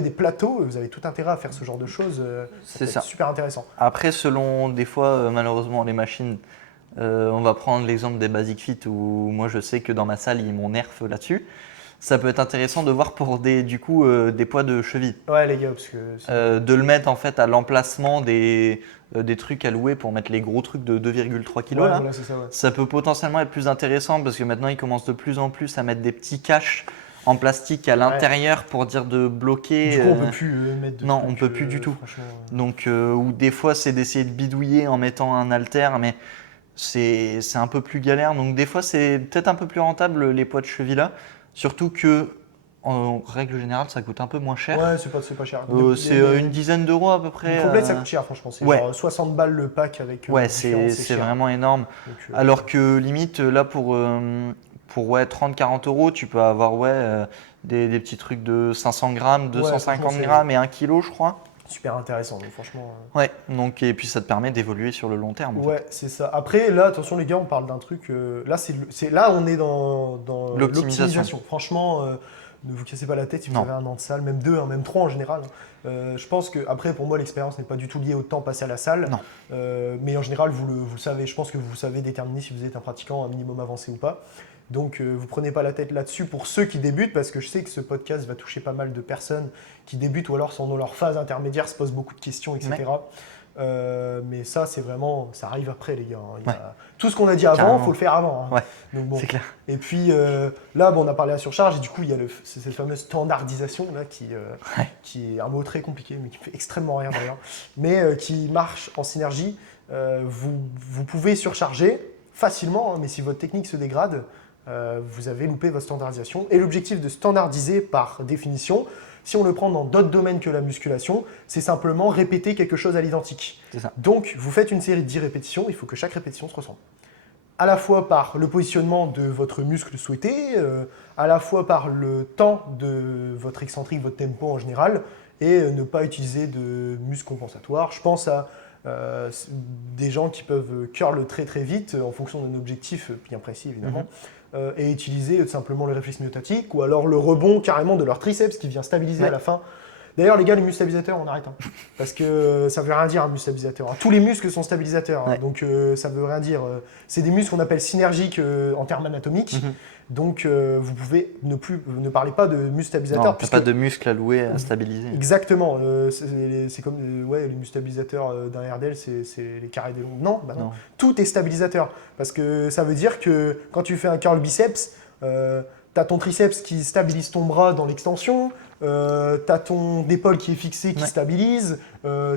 des plateaux, vous avez tout intérêt à faire ce genre de choses. C'est peut être ça. super intéressant. Après, selon des fois, malheureusement, les machines, on va prendre l'exemple des Basic Fit où moi je sais que dans ma salle, ils m'ont nerf là-dessus. Ça peut être intéressant de voir pour des poids de cheville. Ouais, les gars, parce que De le mettre en fait à l'emplacement des trucs à louer pour mettre les gros trucs de 2,3 kg ouais, là. voilà, c'est ça. Ouais. Ça peut potentiellement être plus intéressant parce que maintenant ils commencent de plus en plus à mettre des petits caches en plastique à l'intérieur pour dire de bloquer. Du coup, on peut plus mettre de non, trucs, on peut plus du tout. franchement, Donc, ou des fois c'est d'essayer de bidouiller en mettant un haltère, mais c'est un peu plus galère. Donc des fois c'est peut-être un peu plus rentable les poids de cheville là, surtout que en règle générale ça coûte un peu moins cher. Ouais, c'est pas cher. C'est une dizaine d'euros à peu près. Les complètes, ça coûte cher, franchement. C'est ouais. genre 60 balles le pack avec. Ouais, différents, c'est cher. vraiment énorme. Donc, Alors que limite, là, pour ouais, 30-40 euros, tu peux avoir des petits trucs de 500 grammes, 250 franchement, grammes et 1 kg, je crois. super intéressant, donc franchement. Ouais, donc, et puis ça te permet d'évoluer sur le long terme. En fait. Ouais, c'est ça. Après, là, attention les gars, on parle d'un truc. Là, là, on est dans l'optimisation. Franchement, ne vous cassez pas la tête si vous Non. avez un an de salle, même 2, même 3 en général. Je pense que, après, pour moi, l'expérience n'est pas du tout liée au temps passé à la salle. Non. Mais en général, vous le savez. Je pense que vous savez déterminer si vous êtes un pratiquant un minimum avancé ou pas. Donc, vous prenez pas la tête là-dessus pour ceux qui débutent, parce que je sais que ce podcast va toucher pas mal de personnes qui débutent ou alors sont dans leur phase intermédiaire, se posent beaucoup de questions, etc. Mais ça, c'est vraiment, ça arrive après, les gars. Hein. Tout ce qu'on a dit avant, Carrément. il faut le faire avant. Hein. Ouais, donc, bon. c'est clair. Et puis là, on a parlé à surcharge, et du coup, il y a cette fameuse standardisation là, qui est un mot très compliqué, mais qui fait extrêmement rien d'ailleurs, mais qui marche en synergie. Vous pouvez surcharger facilement, hein, mais si votre technique se dégrade, vous avez loupé votre standardisation. Et l'objectif de standardiser, par définition, si on le prend dans d'autres domaines que la musculation, c'est simplement répéter quelque chose à l'identique. C'est ça. Donc, vous faites une série de 10 répétitions, il faut que chaque répétition se ressemble. À la fois par le positionnement de votre muscle souhaité, à la fois par le temps de votre excentrique, votre tempo en général, et ne pas utiliser de muscles compensatoires. Je pense à des gens qui peuvent curl très très vite en fonction d'un objectif bien précis évidemment, et utiliser tout simplement le réflexe myotatique ou alors le rebond carrément de leur triceps qui vient stabiliser à la fin. D'ailleurs, les gars, les muscles stabilisateurs, on arrête. Parce que ça veut rien dire un muscle stabilisateur. Tous les muscles sont stabilisateurs. Donc ça veut rien dire. C'est des muscles qu'on appelle synergiques en termes anatomiques. Donc vous pouvez ne parlez pas de muscles stabilisateurs. Non, pas de muscles alloués à stabiliser. Exactement. C'est comme les muscles stabilisateurs d'un RDL, c'est les carrés des longs. Non, non. Tout est stabilisateur. Parce que ça veut dire que quand tu fais un curl biceps, tu as ton triceps qui stabilise ton bras dans l'extension. T'as ton épaule qui est fixée qui stabilise,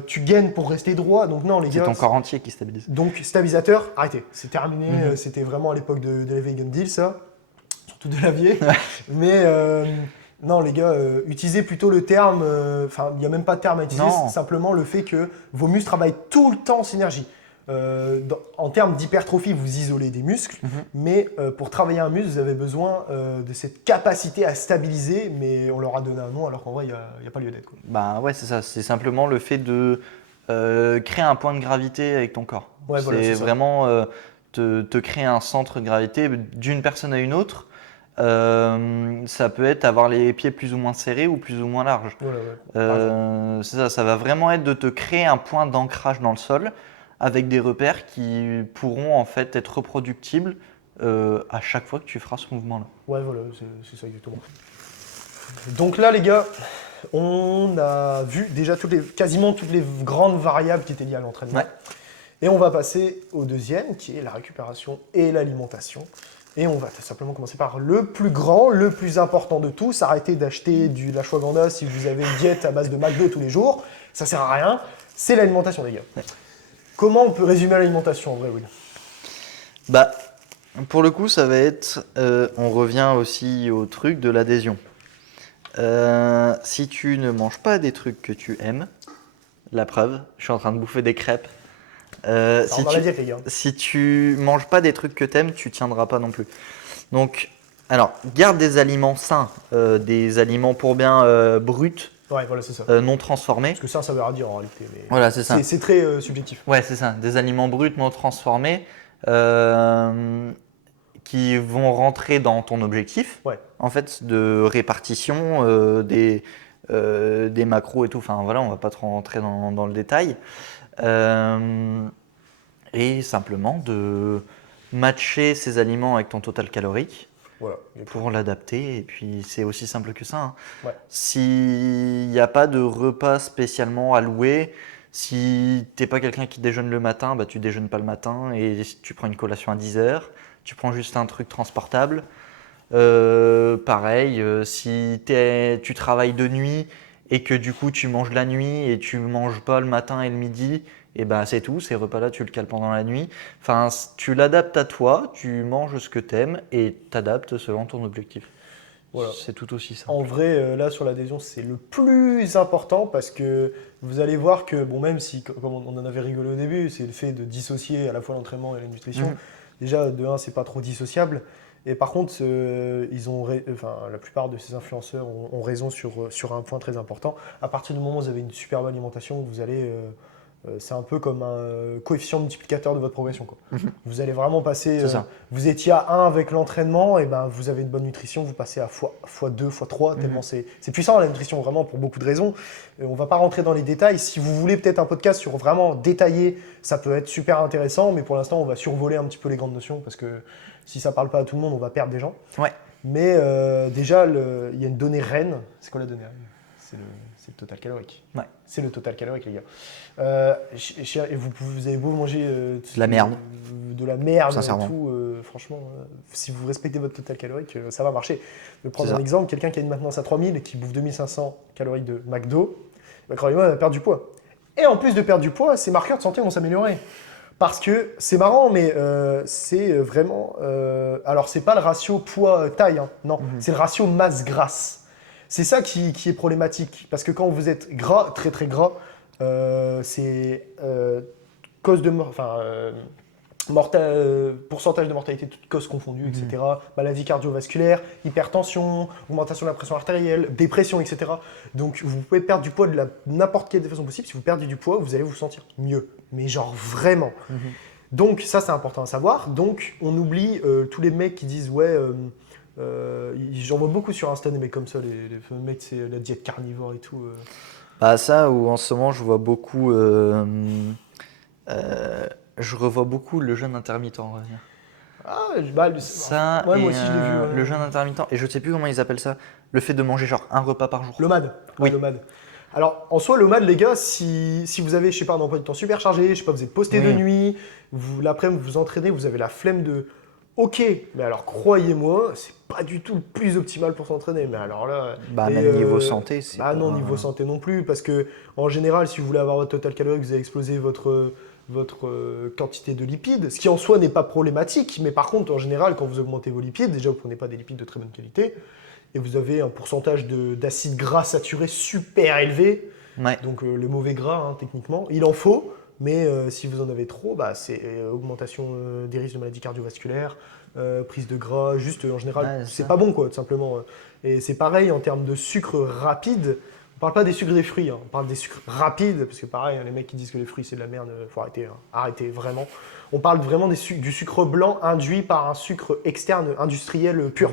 tu gaines pour rester droit, donc non les gars. C'est ton corps entier qui stabilise. Donc stabilisateur, arrêtez, c'est terminé, c'était vraiment à l'époque de la Vegan Deal ça, surtout de l'avier. Mais non les gars, utilisez plutôt le terme, enfin il n'y a même pas de terme à utiliser, simplement le fait que vos muscles travaillent tout le temps en synergie. En termes d'hypertrophie, vous isolez des muscles, mais pour travailler un muscle, vous avez besoin de cette capacité à stabiliser, mais on leur a donné un nom alors qu'en vrai, il n'y a pas lieu d'être. Bah ouais, c'est ça, c'est simplement le fait de créer un point de gravité avec ton corps. Ouais, voilà, c'est vraiment te créer un centre de gravité d'une personne à une autre. Ça peut être avoir les pieds plus ou moins serrés ou plus ou moins larges. C'est ça va vraiment être de te créer un point d'ancrage dans le sol avec des repères qui pourront en fait être reproductibles à chaque fois que tu feras ce mouvement-là. Ouais, voilà, c'est ça exactement. Donc là, les gars, on a vu déjà quasiment toutes les grandes variables qui étaient liées à l'entraînement. Et on va passer au deuxième, qui est la récupération et l'alimentation. Et on va tout simplement commencer par le plus grand, le plus important de tous. Arrêtez d'acheter de l'ashwagandha si vous avez une diète à base de McDo tous les jours. Ça sert à rien. C'est l'alimentation, les gars. Comment on peut résumer l'alimentation en vrai, Will ? Bah, pour le coup, ça va être. On revient aussi au truc de l'adhésion. Si tu ne manges pas des trucs que tu aimes, la preuve, je suis en train de bouffer des crêpes. Si tu manges pas des trucs que tu aimes, tu tiendras pas non plus. Donc, alors, garde des aliments sains, des aliments pour bien bruts. Ouais, voilà, c'est ça. Non transformés. Parce que ça veut rien dire en réalité. Mais voilà, c'est ça. C'est très subjectif. Ouais, c'est ça. Des aliments bruts, non transformés, qui vont rentrer dans ton objectif, en fait, de répartition des macros et tout. Enfin, voilà, on va pas trop rentrer dans le détail. Et simplement de matcher ces aliments avec ton total calorique. Voilà. Pour l'adapter, et puis c'est aussi simple que ça. S'il n'y a pas de repas spécialement alloué, si tu n'es pas quelqu'un qui déjeune le matin, bah, tu déjeunes pas le matin et tu prends une collation à 10h, tu prends juste un truc transportable. Pareil, si tu travailles de nuit et que du coup tu manges la nuit et tu manges pas le matin et le midi, et ben c'est tout, ces repas-là, tu le cales pendant la nuit. Enfin, tu l'adaptes à toi, tu manges ce que tu aimes et t'adaptes selon ton objectif. Voilà. C'est tout aussi simple. En vrai, là, sur l'adhésion, c'est le plus important parce que vous allez voir que, bon, même si, comme on en avait rigolé au début, c'est le fait de dissocier à la fois l'entraînement et la nutrition. Déjà, de un, c'est pas trop dissociable. Et par contre, la plupart de ces influenceurs ont raison sur un point très important. À partir du moment où vous avez une superbe alimentation, vous allez... c'est un peu comme un coefficient multiplicateur de votre progression, quoi. Vous allez vraiment passer, vous étiez à 1 avec l'entraînement, et ben vous avez une bonne nutrition, vous passez à x2, x3, tellement c'est puissant la nutrition, vraiment pour beaucoup de raisons. On ne va pas rentrer dans les détails. Si vous voulez peut-être un podcast sur vraiment détailler, ça peut être super intéressant, mais pour l'instant on va survoler un petit peu les grandes notions, parce que si ça ne parle pas à tout le monde, on va perdre des gens. Mais déjà, il y a une donnée reine. C'est quoi la donnée reine ? C'est le total calorique. C'est le total calorique, les gars. Et vous avez beau manger de la merde. De la merde, sincèrement. Tout, franchement, si vous respectez votre total calorique, ça va marcher. Je vais prendre un exemple, quelqu'un qui a une maintenance à 3000 et qui bouffe 2500 calories de McDo, bah, croyez-moi, il va perdre du poids. Et en plus de perdre du poids, ses marqueurs de santé vont s'améliorer. Parce que c'est marrant, mais c'est vraiment... alors, c'est pas le ratio poids-taille, hein, non, c'est le ratio masse-grasse. C'est ça qui est problématique, parce que quand vous êtes gras, très très gras, c'est cause de mort. Pourcentage de mortalité toutes causes confondues, etc. Maladies cardiovasculaires, hypertension, augmentation de la pression artérielle, dépression, etc. Donc vous pouvez perdre du poids de n'importe quelle façon possible. Si vous perdez du poids, vous allez vous sentir mieux. Mais genre vraiment. Donc ça c'est important à savoir. Donc on oublie tous les mecs qui disent ouais, j'en vois beaucoup sur Insta des mecs comme ça, les mecs c'est la diète carnivore et tout. Bah ça, ou en ce moment, je vois beaucoup. Je revois beaucoup le jeûne intermittent, on va dire. Ah, bah, Ça ouais, et moi aussi je l'ai vu. Ouais. le jeûne intermittent, et je sais plus comment ils appellent ça, le fait de manger genre un repas par jour. L'OMAD. Oui. L'OMAD. Alors, en soi, l'OMAD, les gars, si vous avez, je sais pas, un emploi du temps super chargé, je sais pas, vous êtes posté de Oui. nuit, l'après-midi, vous vous entraînez, vous avez la flemme de. Ok, mais alors croyez-moi, c'est pas du tout le plus optimal pour s'entraîner. Mais alors là. Bah et, même niveau santé, c'est bah pas. non, niveau santé non plus, parce que en général, si vous voulez avoir votre total calorique, vous allez exploser votre quantité de lipides, ce qui en soi n'est pas problématique, mais par contre, en général, quand vous augmentez vos lipides, déjà, vous prenez pas des lipides de très bonne qualité, et vous avez un pourcentage d'acides gras saturés super élevé, Ouais. donc le mauvais gras, hein, techniquement. Il en faut, mais si vous en avez trop, bah, c'est augmentation des risques de maladies cardiovasculaires, prise de gras, juste en général, Ouais, c'est c'est ça. pas bon, quoi, tout simplement. Et c'est pareil en termes de sucre rapide. On parle pas des sucres des fruits, hein, on parle des sucres rapides, parce que pareil, hein, les mecs qui disent que les fruits c'est de la merde, faut arrêter, hein, arrêtez vraiment. On parle vraiment du sucre blanc induit par un sucre externe industriel pur.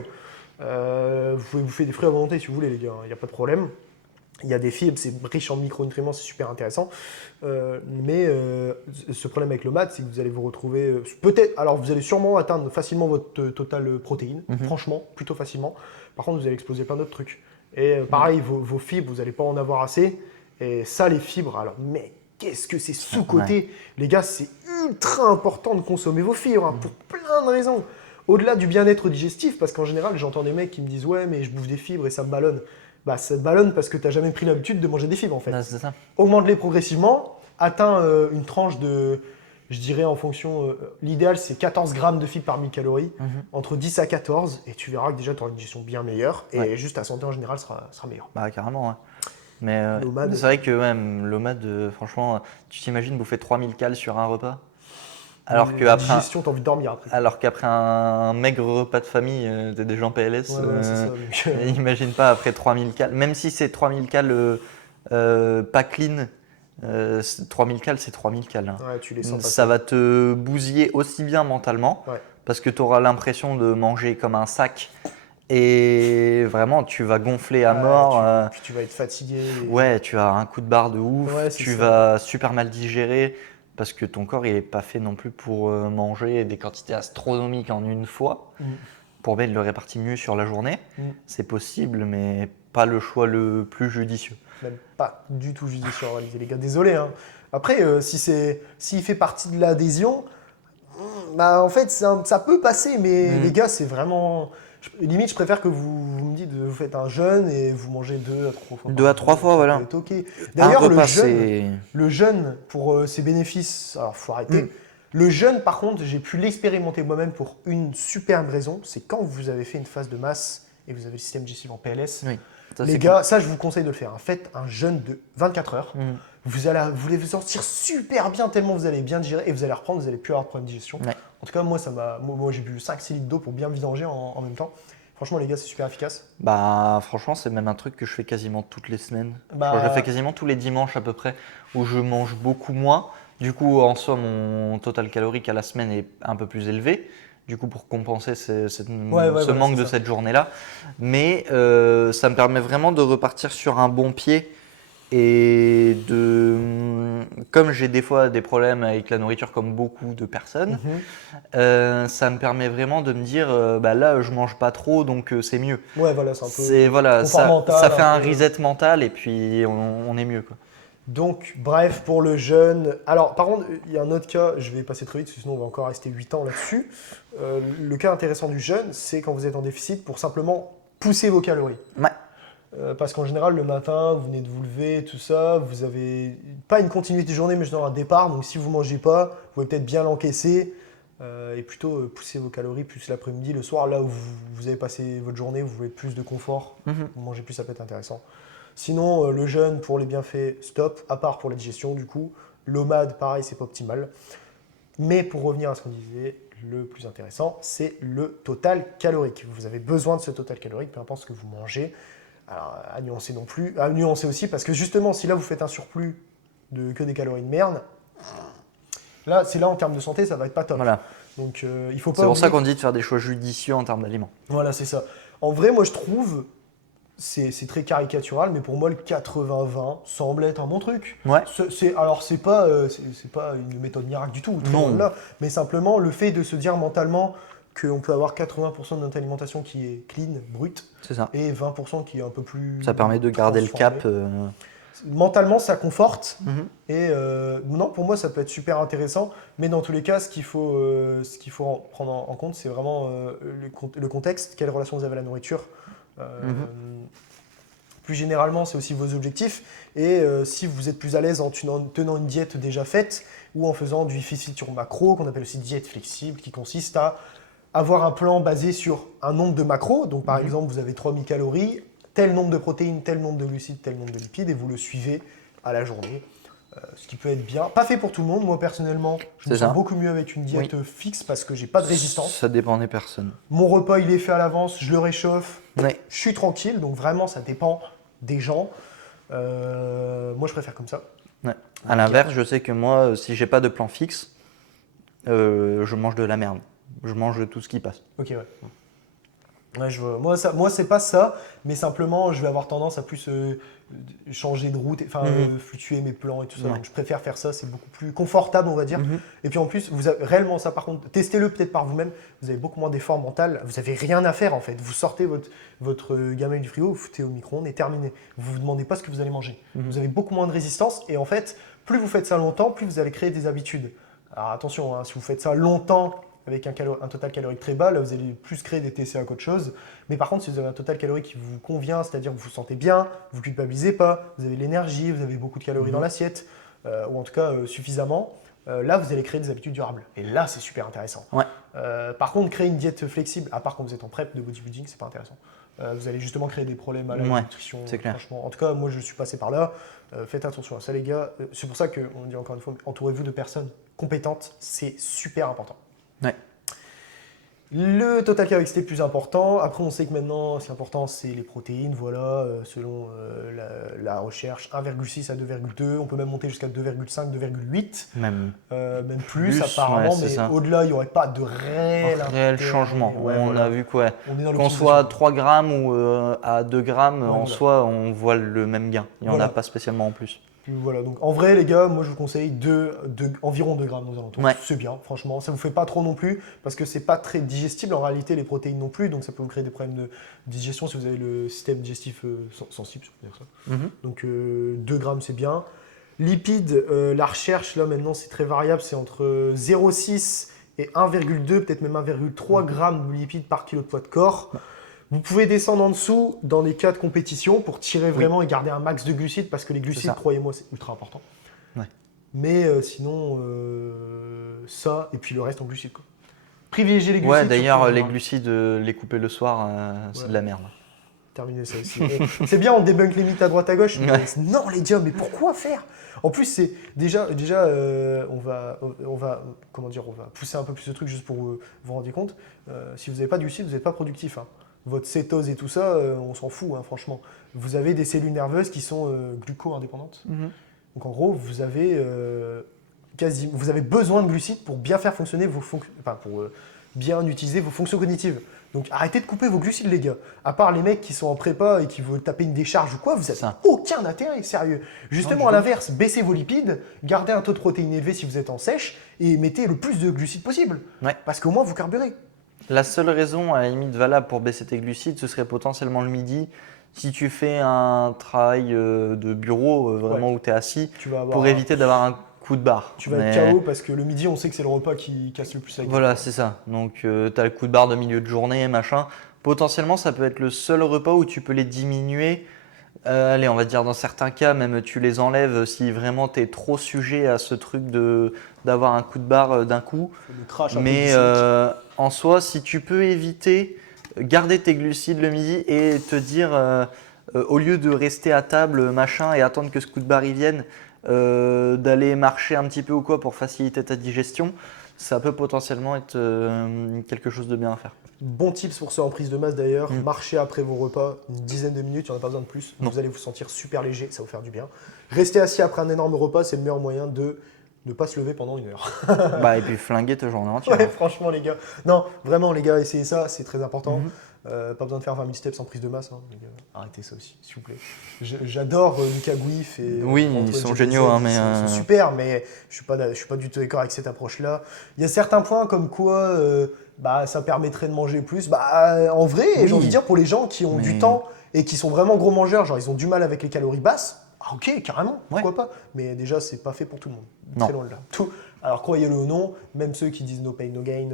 Vous pouvez bouffer des fruits à volonté si vous voulez, les gars, il n'y a pas de problème. Il y a des fibres, c'est riche en micronutriments, c'est super intéressant. Mais ce problème avec le mat, c'est que vous allez vous retrouver. Peut-être. Alors, vous allez sûrement atteindre facilement votre total protéine, franchement, plutôt facilement. Par contre, vous allez exploser plein d'autres trucs. Et pareil, vos fibres, vous n'allez pas en avoir assez. Et ça, les fibres, alors, mais qu'est-ce que c'est sous-coté. Les gars, c'est ultra important de consommer vos fibres, hein, pour plein de raisons. Au-delà du bien-être digestif, parce qu'en général, j'entends des mecs qui me disent ouais, mais je bouffe des fibres et ça me ballonne. Bah, ça te ballonne parce que tu n'as jamais pris l'habitude de manger des fibres en fait. Ouais, c'est ça. Augmente-les progressivement, atteins une tranche de, je dirais en fonction, l'idéal c'est 14 grammes de fibres par 1000 calories, entre 10 à 14, et tu verras que déjà tu auras une digestion bien meilleure, et Ouais. juste ta santé en général sera meilleure. Bah carrément, ouais. Mais L'OMAD. c'est vrai que même l'OMAD, franchement, tu t'imagines bouffer 3000 cales sur un repas? Alors La qu'après un, digestion, t'as envie de dormir après. alors qu'après un maigre repas de famille, t'es déjà en PLS. Ouais, voilà, c'est ça. Donc, Imagine pas après 3000 cales, même si c'est 3000 cales pas clean, 3000 cales c'est 3000 cales, hein. ouais, tu les sens Ça passer. va te bousiller aussi bien mentalement, Ouais. parce que tu auras l'impression de manger comme un sac et vraiment tu vas gonfler à Ouais, mort. puis tu vas être fatigué. Ouais, tu as un coup de barre de ouf, Ouais, c'est tu ça. vas super mal digérer parce que ton corps il est pas fait non plus pour manger des quantités astronomiques en une fois. Pour bien le répartir mieux sur la journée, c'est possible, mais pas le choix le plus judicieux. Même pas du tout judicieux en réalité, les gars. Désolé, hein. Après, s'il fait partie de l'adhésion, bah, en fait, ça peut passer, mais les gars, c'est vraiment. Limite, je préfère que vous me dites, vous faites un jeûne et vous mangez 2 à 3 fois. 2 à 3 fois, ça voilà. peut être ok. Un D'ailleurs, repas, c'est. le jeûne, pour ses bénéfices, alors faut arrêter. Le jeûne, par contre, j'ai pu l'expérimenter moi-même pour une superbe raison. C'est quand vous avez fait une phase de masse et vous avez le système digestif en PLS. Oui, ça, Les c'est gars, ça, je vous conseille de le faire, hein. Faites un jeûne de 24 heures. cool. Vous allez vous sortir super bien, tellement vous allez bien digérer et vous allez reprendre, vous allez plus avoir de problème de digestion. Ouais. En tout cas, moi j'ai bu 5-6 litres d'eau pour bien vidanger en même temps. Franchement, les gars, c'est super efficace. Bah, franchement, c'est même un truc que je fais quasiment toutes les semaines. Bah, Je le fais quasiment tous les dimanches à peu près, où je mange beaucoup moins. Du coup, en soi, mon total calorique à la semaine est un peu plus élevé. Du coup, pour compenser ce voilà, manque c'est de ça. cette journée-là. Mais ça me permet vraiment de repartir sur un bon pied. Et comme j'ai des fois des problèmes avec la nourriture comme beaucoup de personnes, ça me permet vraiment de me dire, bah là, je mange pas trop, donc c'est mieux. Ouais, voilà, c'est un peu Voilà, confort mental. ça fait un peu. reset mental et puis on est mieux, quoi. Donc, bref, pour le jeûne. Alors, par contre, il y a un autre cas, je vais passer très vite, parce que sinon on va encore rester 8 ans là-dessus. Le cas intéressant du jeûne, c'est quand vous êtes en déficit pour simplement pousser vos calories. Ouais. Parce qu'en général, le matin, vous venez de vous lever, tout ça, vous avez pas une continuité de journée, mais genre un départ. Donc, si vous mangez pas, vous pouvez peut-être bien l'encaisser et plutôt pousser vos calories plus l'après-midi, le soir, là où vous avez passé votre journée, vous voulez plus de confort, vous mangez plus, ça peut être intéressant. Sinon, le jeûne pour les bienfaits, stop, à part pour la digestion, du coup. L'OMAD, pareil, c'est pas optimal. Mais pour revenir à ce qu'on disait, le plus intéressant, c'est le total calorique. Vous avez besoin de ce total calorique, peu importe ce que vous mangez. Alors, à nuancer aussi, parce que justement, si là vous faites un surplus que des calories de merde, là, en termes de santé, ça va être pas top. Voilà. Donc, il faut pas. C'est pour ça qu'on dit de faire des choix judicieux en termes d'aliments. Voilà, c'est ça. En vrai, moi, je trouve, c'est très caricatural, mais pour moi, le 80-20 semble être un bon truc. Ouais. Alors, c'est pas une méthode miracle du tout, très Non. loin de là, mais simplement le fait de se dire mentalement qu'on peut avoir 80% de notre alimentation qui est clean, brute, C'est ça. et 20% qui est un peu plus. Ça permet de garder le transformé. cap. Mentalement, ça conforte. Mhm. Et non, pour moi, ça peut être super intéressant. Mais dans tous les cas, ce qu'il faut prendre en compte, c'est vraiment le contexte, quelle relation vous avez à la nourriture. Plus généralement, c'est aussi vos objectifs. Et si vous êtes plus à l'aise en tenant une diète déjà faite ou en faisant du déficit sur macro, qu'on appelle aussi diète flexible, qui consiste à avoir un plan basé sur un nombre de macros. Donc, par exemple, vous avez 3000 calories, tel nombre de protéines, tel nombre de glucides, tel nombre de lipides, et vous le suivez à la journée. Ce qui peut être bien. Pas fait pour tout le monde. Moi, personnellement, je me C'est ça. sens beaucoup mieux avec une diète fixe parce que j'ai pas de résistance. Ça dépend des personnes. Mon repas, il est fait à l'avance, je le réchauffe, Ouais. je suis tranquille. Donc, vraiment, ça dépend des gens. Moi, je préfère comme ça. Ouais. À l'inverse, je sais que moi, si j'ai pas de plan fixe, je mange de la merde. Je mange de tout ce qui passe. Ok, ouais. Ouais, je vois. Moi, c'est pas ça, mais simplement, je vais avoir tendance à plus changer de route, enfin, fluctuer mes plans et tout ça. Ouais. Donc, je préfère faire ça, c'est beaucoup plus confortable, on va dire. Et puis en plus, vous avez réellement ça, par contre, testez-le peut-être par vous-même. Vous avez beaucoup moins d'efforts mentaux. Vous avez rien à faire en fait. Vous sortez votre gamin du frigo, vous foutez au micro-ondes et terminé. Vous vous demandez pas ce que vous allez manger. Vous avez beaucoup moins de résistance et en fait, plus vous faites ça longtemps, plus vous allez créer des habitudes. Alors attention, hein, si vous faites ça longtemps avec un total calorique très bas, là vous allez plus créer des TCA qu'autre chose. Mais par contre, si vous avez un total calorique qui vous convient, c'est-à-dire que vous vous sentez bien, vous ne culpabilisez pas, vous avez de l'énergie, vous avez beaucoup de calories dans l'assiette, ou en tout cas suffisamment, là vous allez créer des habitudes durables. Et là, c'est super intéressant. Ouais. Par contre, créer une diète flexible, à part quand vous êtes en prep de bodybuilding, c'est pas intéressant. Vous allez justement créer des problèmes à la nutrition. C'est clair. Franchement. En tout cas, moi je suis passé par là. Faites attention à ça, les gars. C'est pour ça qu'on dit encore une fois, entourez-vous de personnes compétentes, c'est super important. Ouais. Le total calorique, c'était plus important. Après, on sait que maintenant, ce qui est important, c'est les protéines. Voilà, selon la recherche, 1,6 à 2,2. On peut même monter jusqu'à 2,5, 2,8. Même Plus apparemment. ouais, c'est mais ça. au-delà, il n'y aurait pas de réel changement. Ouais, on voilà. a vu quoi. On est dans Qu'on soit à l'optimisation. 3 grammes ou à 2 grammes, en voilà. soi, on voit le même gain. Il n'y en Voilà. a pas spécialement en plus. Voilà, donc en vrai, les gars, moi je vous conseille environ 2 grammes aux alentours. Ouais. C'est bien, franchement. Ça vous fait pas trop non plus, parce que c'est pas très digestible en réalité, les protéines non plus. Donc ça peut vous créer des problèmes de digestion si vous avez le système digestif sensible, si on peut dire ça. Donc 2 grammes, c'est bien. Lipides, la recherche, là maintenant, c'est très variable. C'est entre 0,6 et 1,2, peut-être même 1,3 grammes de lipides par kilo de poids de corps. Vous pouvez descendre en dessous dans les cas de compétition pour tirer vraiment et garder un max de glucides parce que les glucides, croyez-moi, c'est ultra important. Ouais. Mais sinon, ça et puis le reste en glucides. Quoi. Privilégiez les glucides. Ouais, d'ailleurs, surtout, les hein. glucides, les couper le soir, c'est de la merde. Terminez ça aussi. C'est bien, on débunk les mythes à droite à gauche. Ouais. Mais non, les gars, mais pourquoi faire? En plus, c'est déjà on va pousser un peu plus de trucs juste pour vous rendre compte. Si vous n'avez pas de glucides, vous n'êtes pas productif. Hein. Votre cétose et tout ça, on s'en fout, hein, franchement. Vous avez des cellules nerveuses qui sont gluco-indépendantes. Donc en gros, vous avez besoin de glucides pour bien faire fonctionner bien utiliser vos fonctions cognitives. Donc arrêtez de couper vos glucides, les gars. À part les mecs qui sont en prépa et qui veulent taper une décharge ou quoi, vous n'avez aucun intérêt, sérieux. Justement, à l'inverse, baissez vos lipides, gardez un taux de protéines élevé si vous êtes en sèche et mettez le plus de glucides possible. Ouais. Parce qu'au moins, vous carburez. La seule raison, à la limite, valable pour baisser tes glucides, ce serait potentiellement le midi. Si tu fais un travail de bureau, vraiment où tu es assis, pour éviter d'avoir un coup de barre. Tu vas être KO parce que le midi, on sait que c'est le repas qui casse le plus la gueule. Voilà, c'est ça. Donc, tu as le coup de barre de milieu de journée, machin. Potentiellement, ça peut être le seul repas où tu peux les diminuer. Allez, on va dire dans certains cas, même tu les enlèves si vraiment tu es trop sujet à ce truc d'avoir un coup de barre d'un coup. Le crash Mais en soi, si tu peux éviter, garder tes glucides le midi et te dire, au lieu de rester à table, machin, et attendre que ce coup de barre y vienne, d'aller marcher un petit peu ou quoi pour faciliter ta digestion, ça peut potentiellement être quelque chose de bien à faire. Bon tips pour ceux en prise de masse d'ailleurs, marchez après vos repas une dizaine de minutes, il n'y en a pas besoin de plus. Non. Vous allez vous sentir super léger, ça va vous faire du bien. Rester assis après un énorme repas, c'est le meilleur moyen de ne pas se lever pendant 1 heure. Bah, et puis flinguer ta journée entière. Ouais, franchement les gars. Non, vraiment les gars, essayez ça, c'est très important. Mhm. Pas besoin de faire 20 000 steps en prise de masse, hein, les gars. Arrêtez ça aussi, s'il vous plaît. J'adore Lucas Gouif et Oui, Antoine ils sont GBZ, géniaux, hein, mais ils sont super, mais je suis pas du tout d'accord avec cette approche-là. Il y a certains points comme quoi ça permettrait de manger plus. En vrai, Oui. j'ai envie de dire pour les gens qui ont du temps et qui sont vraiment gros mangeurs, genre ils ont du mal avec les calories basses. Ah ok, carrément, pourquoi pas. Mais déjà, c'est pas fait pour tout le monde. Non. Très loin de là. Alors croyez-le ou non, même ceux qui disent no pain, no gain,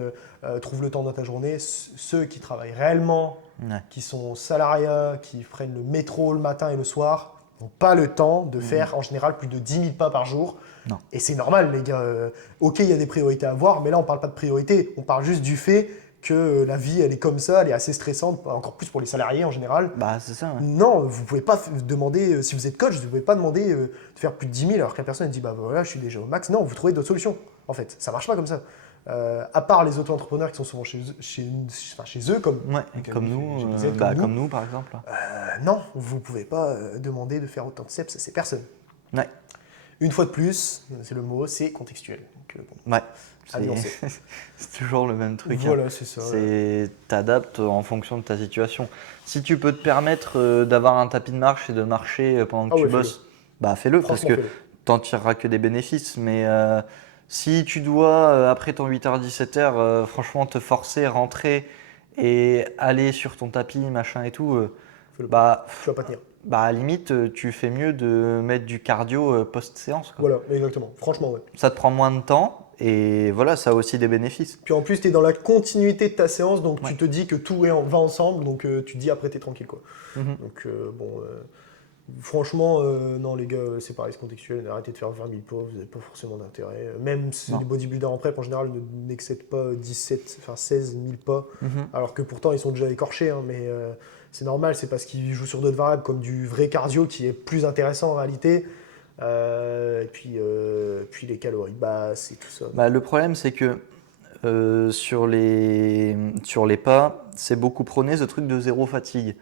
trouvent le temps dans ta journée, ceux qui travaillent réellement, Ouais. qui sont salariés, qui prennent le métro le matin et le soir, n'ont pas le temps de faire en général plus de 10 000 pas par jour. Non. Et c'est normal les gars. Ok, il y a des priorités à avoir, mais là on parle pas de priorité, on parle juste du fait que la vie elle est comme ça, elle est assez stressante, encore plus pour les salariés en général. Bah, c'est ça. Ouais. Non, vous pouvez pas demander, si vous êtes coach, vous pouvez pas demander de faire plus de 10 000 alors que la personne elle dit bah voilà, je suis déjà au max. Non, vous trouvez d'autres solutions. En fait, ça marche pas comme ça. À part les auto-entrepreneurs qui sont souvent chez eux, comme, Ouais, comme GBZ, nous, comme nous par exemple. non, vous pouvez pas demander de faire autant de steps, c'est personne. Ouais. Une fois de plus, c'est le mot, c'est contextuel. Donc, Ouais. à nuancer. C'est toujours le même truc. Voilà, c'est ça. T'adaptes en fonction de ta situation. Si tu peux te permettre d'avoir un tapis de marche et de marcher pendant que tu bosses, bah fais-le parce que Franchement, fais-le. t'en tireras que des bénéfices. Mais si tu dois, après ton 8h, 17h, franchement te forcer, rentrer et aller sur ton tapis, machin et tout, Fais-le. bah, Tu vas pas tenir. bah à la limite, tu fais mieux de mettre du cardio post-séance, quoi. Voilà, exactement. Franchement, ouais. Ça te prend moins de temps et voilà, ça a aussi des bénéfices. Puis en plus, tu es dans la continuité de ta séance, donc Ouais. tu te dis que tout va ensemble, donc tu te dis après, tu es tranquille, quoi. Mhm. Donc franchement, non les gars, c'est pareil, c'est contextuel, arrêtez de faire 20 000 pas, vous n'avez pas forcément d'intérêt. Même si Non. les bodybuilders en prep, en général, n'excèdent pas 16 000 pas, Mhm. alors que pourtant, ils sont déjà écorchés, hein, mais c'est normal, c'est parce qu'ils jouent sur d'autres variables, comme du vrai cardio, qui est plus intéressant en réalité, et puis les calories basses et tout ça. Bah, le problème, c'est que sur les pas, c'est beaucoup prôné ce truc de zéro fatigue.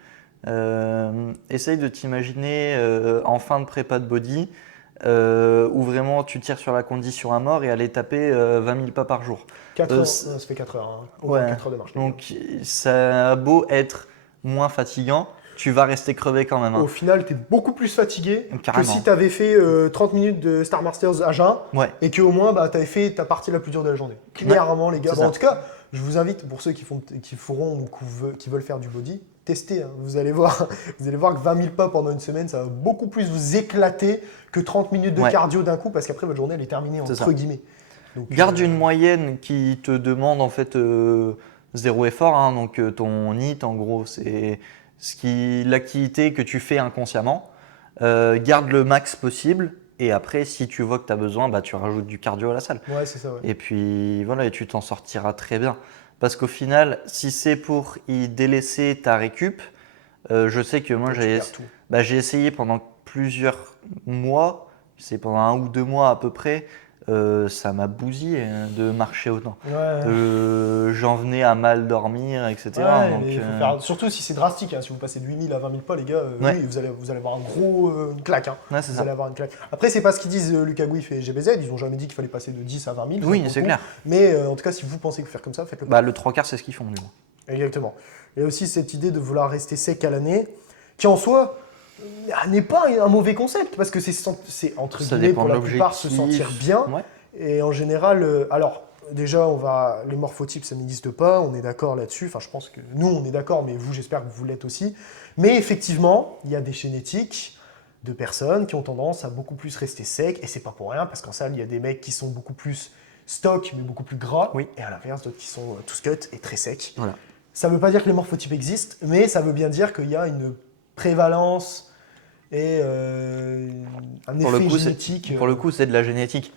Essaye de t'imaginer en fin de prépa de body où vraiment tu tires sur la condition à mort et aller taper 20 000 pas par jour. 4 heures, c'est- ça fait 4 heures, hein. Au moins Ouais. 4 heures de marche. les gars. Donc ça a beau être moins fatigant, tu vas rester crevé quand même. Hein. Au final, tu es beaucoup plus fatigué que Carrément. si tu avais fait 30 minutes de Star Masters à jeun Ouais. et qu'au moins tu avais fait ta partie la plus dure de la journée. Clairement, les gars. c'est Bon, ça. en tout cas, je vous invite, pour ceux qui feront ou qui veulent faire du body, testez. Hein. Vous allez voir que 20 000 pas pendant une semaine, ça va beaucoup plus vous éclater que 30 minutes de Ouais. cardio d'un coup parce qu'après, votre journée, elle est terminée, C'est entre ça. guillemets. Donc, Garde une moyenne qui te demande en fait zéro effort. Hein. Donc ton NEAT en gros, c'est l'activité que tu fais inconsciemment. Garde le max possible et après si tu vois que tu as besoin, bah, tu rajoutes du cardio à la salle. Ouais, c'est ça, ouais. Et puis voilà, et tu t'en sortiras très bien. Parce qu'au final, si c'est pour y délaisser ta récup, je sais que moi Tu perds tout. j'ai essayé pendant plusieurs mois, c'est pendant 1 ou 2 mois à peu près, ça m'a bousillé de marcher autant. Ouais. J'en venais à mal dormir, etc. Ouais, donc, mais il faut faire... Surtout si c'est drastique, hein. Si vous passez de 8 000 à 20 000 pas, les gars, Ouais. oui, vous allez avoir une claque. Hein. ouais, c'est Vous ça. allez avoir une claque. Après, c'est pas ce qu'ils disent Lucas Gouif et GBZ, ils ont jamais dit qu'il fallait passer de 10 à 20 000. Oui, ça, c'est beaucoup. clair. Mais en tout cas, si vous pensez que faire comme ça, faites-le. Bah, le 3/4, c'est ce qu'ils font, du coup. Exactement. Il y a aussi cette idée de vouloir rester sec à l'année, qui en soi n'est pas un mauvais concept, parce que c'est entre Ça guillemets dépend pour de la plupart se l'objectif. sentir bien. Ouais. Et en général, alors déjà, les morphotypes, ça n'existe pas, on est d'accord là-dessus. Enfin, je pense que nous, on est d'accord, mais vous, j'espère que vous l'êtes aussi. Mais effectivement, il y a des génétiques de personnes qui ont tendance à beaucoup plus rester secs, et c'est pas pour rien, parce qu'en salle, il y a des mecs qui sont beaucoup plus stock, mais beaucoup plus gras, Oui. et à l'inverse, d'autres qui sont tous cut et très secs. Voilà. Ça ne veut pas dire que les morphotypes existent, mais ça veut bien dire qu'il y a une prévalence et un Pour le effet coup, génétique. Pour le coup, c'est de la génétique.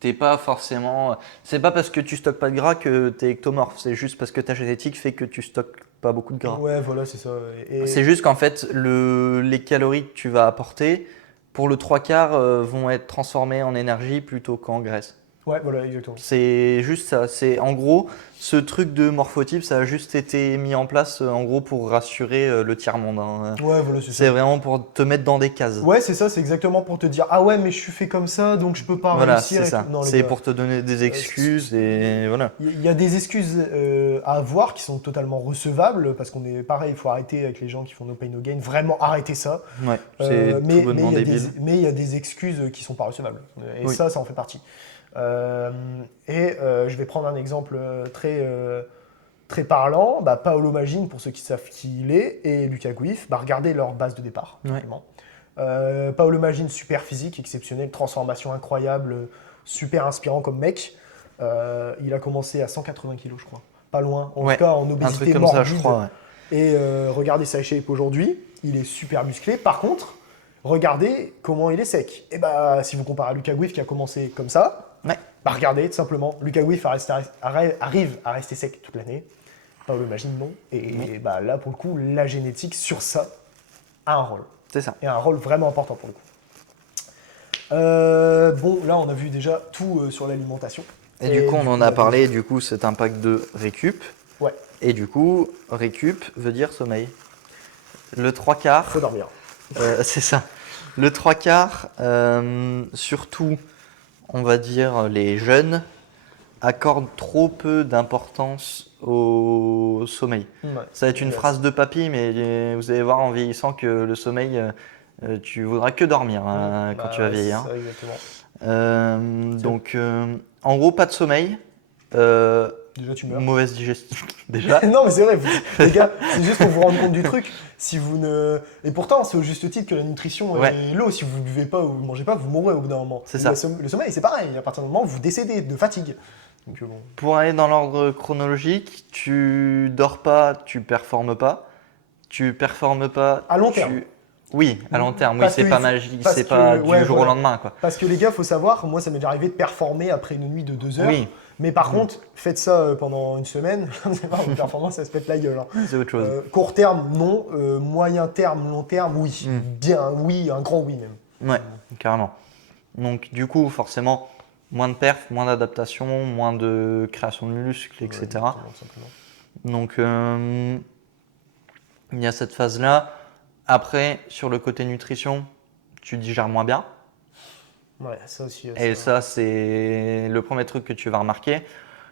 T'es pas forcément. C'est pas parce que tu stockes pas de gras que t'es ectomorphe. C'est juste parce que ta génétique fait que tu stockes pas beaucoup de gras. Ouais, voilà, c'est ça. Et... C'est juste qu'en fait, les calories que tu vas apporter, pour le 3/4, vont être transformées en énergie plutôt qu'en graisse. Ouais, voilà, exactement. C'est juste ça. C'est en gros ce truc de morphotype, ça a juste été mis en place en gros pour rassurer le tiers-monde, hein. Ouais, voilà, c'est C'est ça. vraiment pour te mettre dans des cases. Ouais, c'est ça, c'est exactement pour te dire, ah ouais, mais je suis fait comme ça, donc je peux pas Voilà, réussir c'est et tout. ça. Non, les C'est gars, pour te donner des excuses et voilà. il y a des excuses à avoir qui sont totalement recevables, parce qu'on est pareil, il faut arrêter avec les gens qui font no pain no gain, vraiment arrêter ça. Ouais, c'est tout bonnement il y a débile. mais il y a des excuses qui sont pas recevables. Et Oui. ça en fait partie. Je vais prendre un exemple très parlant. Bah, Paolo Magine, pour ceux qui savent qui il est, et Lucas Gouif, bah, regardez leur base de départ. Ouais. Simplement. Paolo Magine, super physique, exceptionnel, transformation incroyable, super inspirant comme mec. Il a commencé à 180 kilos, je crois. Pas loin, en Ouais, tout cas en un obésité truc comme morbide. ça, je crois. Ouais. Et regardez sa shape aujourd'hui, il est super musclé. Par contre, regardez comment il est sec. Et bah, si vous comparez à Lucas Gouif qui a commencé comme ça, Ouais. bah regardez, tout simplement, Lucas Gouif arrive à rester sec toute l'année. Paolo Magine, non. Et bah, là, pour le coup, la génétique sur ça a un rôle. C'est ça. Et un rôle vraiment important pour le coup. Bon, là, on a vu déjà tout sur l'alimentation. Et du coup, on en a on parlé, du coup, cet impact de récup. Ouais, Et du coup, récup veut dire sommeil. Le trois quarts, faut dormir. c'est ça. Le trois quarts, surtout, on va dire, les jeunes, accordent trop peu d'importance au sommeil. Ouais. Ça va être une Yes. phrase de papy, mais vous allez voir en vieillissant que le sommeil, tu voudras que dormir quand tu vas vieillir. C'est ça, exactement. Donc, en gros, pas de sommeil. Déjà, tu meurs. Mauvaise digestion, déjà. Non, mais c'est vrai, les gars, c'est juste pour vous rendre compte du truc. Si vous ne... Et pourtant, c'est au juste titre que la nutrition Ouais. est l'eau. Si vous ne buvez pas ou vous ne mangez pas, vous mourrez au bout d'un moment. C'est Et ça. Le sommeil, c'est pareil. À partir du moment où vous décédez de fatigue. Donc, bon. Pour aller dans l'ordre chronologique, tu dors pas, tu performes pas. Tu performes pas. À long terme. Oui, à long terme. Oui, Parce c'est que pas il faut- magique, parce c'est que- pas du ouais, jour voilà. au lendemain, quoi. Parce que les gars, faut savoir, moi, ça m'est déjà arrivé de performer après une nuit de 2 heures. Oui, Mais par contre, faites ça pendant une semaine. C'est pas votre performance, ça se pète la gueule. Hein. c'est autre chose. Court terme, non. Moyen terme, long terme, oui. Mm. Bien, oui, un grand oui même. Ouais, carrément. Donc, du coup, forcément, moins de perf, moins d'adaptation, moins de création de muscles, etc. Ouais, exactement, tout simplement. Donc, il y a cette phase-là. Après, sur le côté nutrition, tu digères moins bien. Ouais, ça aussi. Et ça, c'est le premier truc que tu vas remarquer.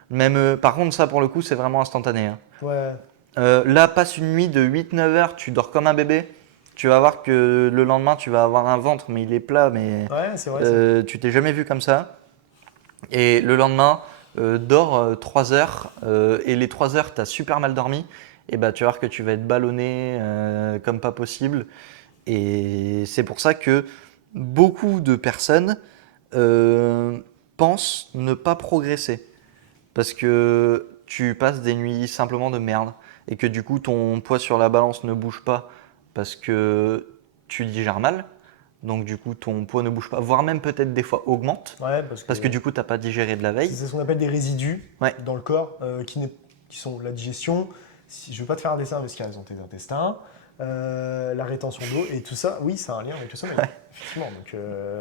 Même, par contre, ça, pour le coup, c'est vraiment instantané, hein. Ouais. Là, passe une nuit de 8-9 heures, tu dors comme un bébé. Tu vas voir que le lendemain, tu vas avoir un ventre, mais il est plat, mais Ouais, c'est vrai. tu t'es jamais vu comme ça. Et le lendemain, dors 3 heures, et les 3 heures, tu as super mal dormi. Et bah, tu vas voir que tu vas être ballonné comme pas possible. Et c'est pour ça que beaucoup de personnes pensent ne pas progresser. Parce que tu passes des nuits simplement de merde. Et que du coup, ton poids sur la balance ne bouge pas parce que tu digères mal. Donc du coup, ton poids ne bouge pas, voire même peut-être des fois augmente. Ouais, Parce que du coup, tu n'as pas digéré de la veille. c'est ce qu'on appelle des résidus Ouais. dans le corps qui sont la digestion. Je ne veux pas te faire un dessin parce qu'ils ont tes intestins, la rétention d'eau et tout ça. Oui, ça a un lien avec le sommeil. Effectivement.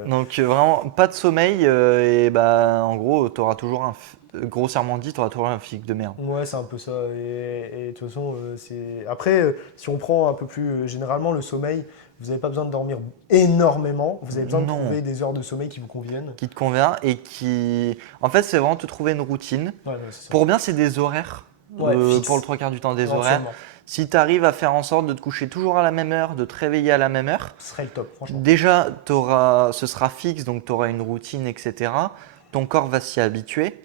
Donc vraiment, pas de sommeil. Et bah, en gros, tu auras toujours grossièrement dit, tu auras toujours un physique de merde. Ouais, c'est un peu ça. Et de toute façon, c'est. Après, si on prend un peu plus généralement le sommeil, vous n'avez pas besoin de dormir énormément. Vous avez besoin de Non. trouver des heures de sommeil qui vous conviennent. Qui te convient et qui. En fait, c'est vraiment te trouver une routine. Ouais, c'est ça. Pour bien, c'est des horaires. Ouais, fixe. Pour le 3 quarts du temps, des horaires. Éventuellement. Si tu arrives à faire en sorte de te coucher toujours à la même heure, de te réveiller à la même heure, Ce serait le top, franchement. déjà, ce sera fixe, donc tu auras une routine, etc. Ton corps va s'y habituer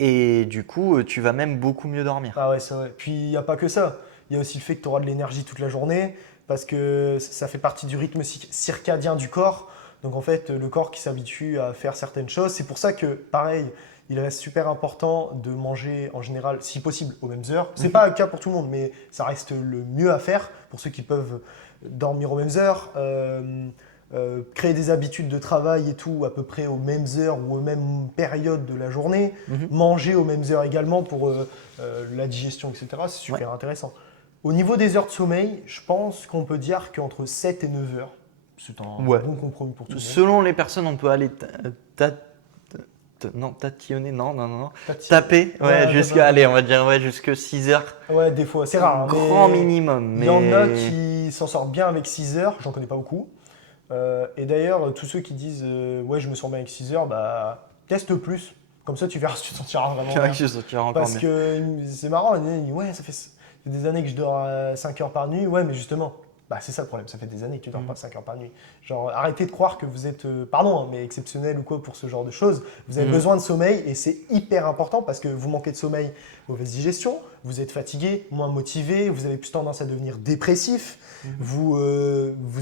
et du coup, tu vas même beaucoup mieux dormir. Ah ouais, c'est vrai. Puis il n'y a pas que ça. Il y a aussi le fait que tu auras de l'énergie toute la journée parce que ça fait partie du rythme circadien du corps. Donc en fait, le corps qui s'habitue à faire certaines choses. C'est pour ça que, pareil, il reste super important de manger en général, si possible, aux mêmes heures. C'est pas le cas pour tout le monde, mais ça reste le mieux à faire pour ceux qui peuvent dormir aux mêmes heures. Créer des habitudes de travail et tout à peu près aux mêmes heures ou aux mêmes périodes de la journée, manger aux mêmes heures également pour la digestion, etc. C'est super intéressant. Au niveau des heures de sommeil, je pense qu'on peut dire qu'entre 7 et 9 heures, c'est un bon compromis pour tout le monde. Selon les personnes, on peut aller Non, tatillonner, non. Tati- Taper, Ouais, allez, on va dire jusque 6 heures. Ouais, des fois, c'est rare, hein, Grand mais minimum. il y en a Mais qui s'en sortent bien avec 6 heures, j'en connais pas beaucoup. Et d'ailleurs, tous ceux qui disent ouais, je me sens bien avec 6 heures, bah teste plus. Comme ça, tu verras si tu te sentiras vraiment c'est vrai bien. que je sentirais encore Parce mieux. que c'est marrant, il dit, ouais, ça fait des années que je dors 5 heures par nuit. Ouais, mais justement, bah, c'est ça le problème, ça fait des années que tu dors pas 5 heures par nuit. Genre, arrêtez de croire que vous êtes, pardon, hein, mais exceptionnel ou quoi pour ce genre de choses. Vous avez Mhm. besoin de sommeil et c'est hyper important parce que vous manquez de sommeil, mauvaise digestion, vous êtes fatigué, moins motivé, vous avez plus tendance à devenir dépressif, vous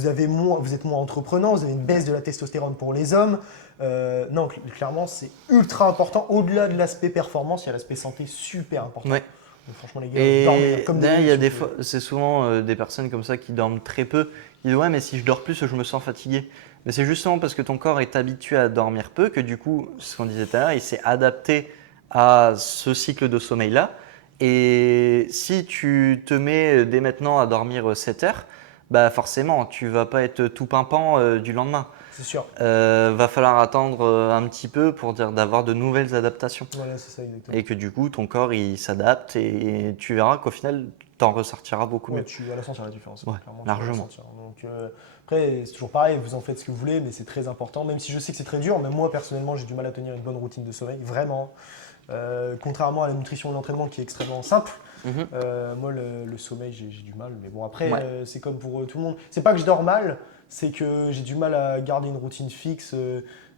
êtes moins entreprenant, vous avez une baisse de la testostérone pour les hommes. Non, clairement, c'est ultra important. Au-delà de l'aspect performance, il y a l'aspect santé super important. Ouais. Donc, franchement, les gars, dormez Et comme derrière, des il y a si des vous fois, pouvez. c'est souvent des personnes comme ça qui dorment très peu. Ils disent ouais, mais si je dors plus, je me sens fatigué. Mais c'est justement parce que ton corps est habitué à dormir peu que du coup, ce qu'on disait tout à l'heure, il s'est adapté à ce cycle de sommeil-là. Et si tu te mets dès maintenant à dormir 7 heures, bah forcément, tu vas pas être tout pimpant du lendemain. C'est sûr. Va falloir attendre un petit peu pour dire d'avoir de nouvelles adaptations. Voilà, c'est ça exactement. Et que du coup, ton corps, il s'adapte et tu verras qu'au final, t'en ressortiras beaucoup Ouais, mieux. tu vas la sentir la différence. Ouais, Clairement, tu vas la largement. sentir. Donc, après, c'est toujours pareil, vous en faites ce que vous voulez, mais c'est très important. Même si je sais que c'est très dur, même moi personnellement, j'ai du mal à tenir une bonne routine de sommeil, vraiment. Contrairement à la nutrition et l'entraînement qui est extrêmement simple, Mhm. moi le sommeil j'ai du mal. Mais bon, après, Ouais. c'est comme pour tout le monde. C'est pas que je dors mal, c'est que j'ai du mal à garder une routine fixe.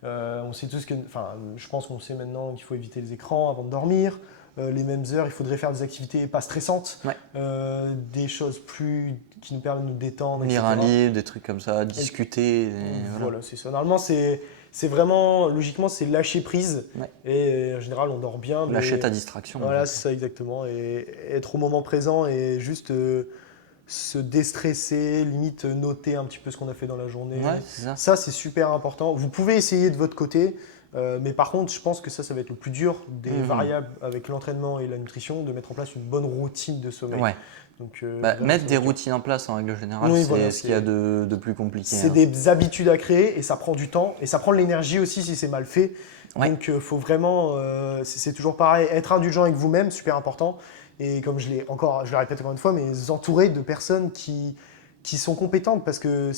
On sait tous que, enfin, je pense qu'on sait maintenant qu'il faut éviter les écrans avant de dormir. Les mêmes heures, il faudrait faire des activités pas stressantes, Ouais. des choses qui nous permettent de nous détendre, Lire etc. un livre, des trucs comme ça, discuter. Et voilà. Voilà, c'est ça. Normalement, c'est vraiment, logiquement, c'est lâcher prise. Ouais. Et en général, on dort bien. Lâcher Mais ta distraction. en voilà, fait. c'est ça exactement. Et être au moment présent et juste se déstresser, limite noter un petit peu ce qu'on a fait dans la journée. Ouais, c'est ça. Ça, c'est super important. Vous pouvez essayer de votre côté, mais par contre, je pense que ça va être le plus dur des variables avec l'entraînement et la nutrition, de mettre en place une bonne routine de sommeil. Ouais. Donc, Bah, vraiment, mettre ça va des être dur. routines en place en règle générale, Oui, c'est voilà, ce qu'il y a de plus compliqué. c'est hein. des habitudes à créer et ça prend du temps et ça prend de l'énergie aussi si c'est mal fait. Ouais. Donc faut vraiment, c'est toujours pareil, être indulgent avec vous-même, super important. Et comme je le répète encore une fois, mais s'entourer de personnes qui sont compétentes parce que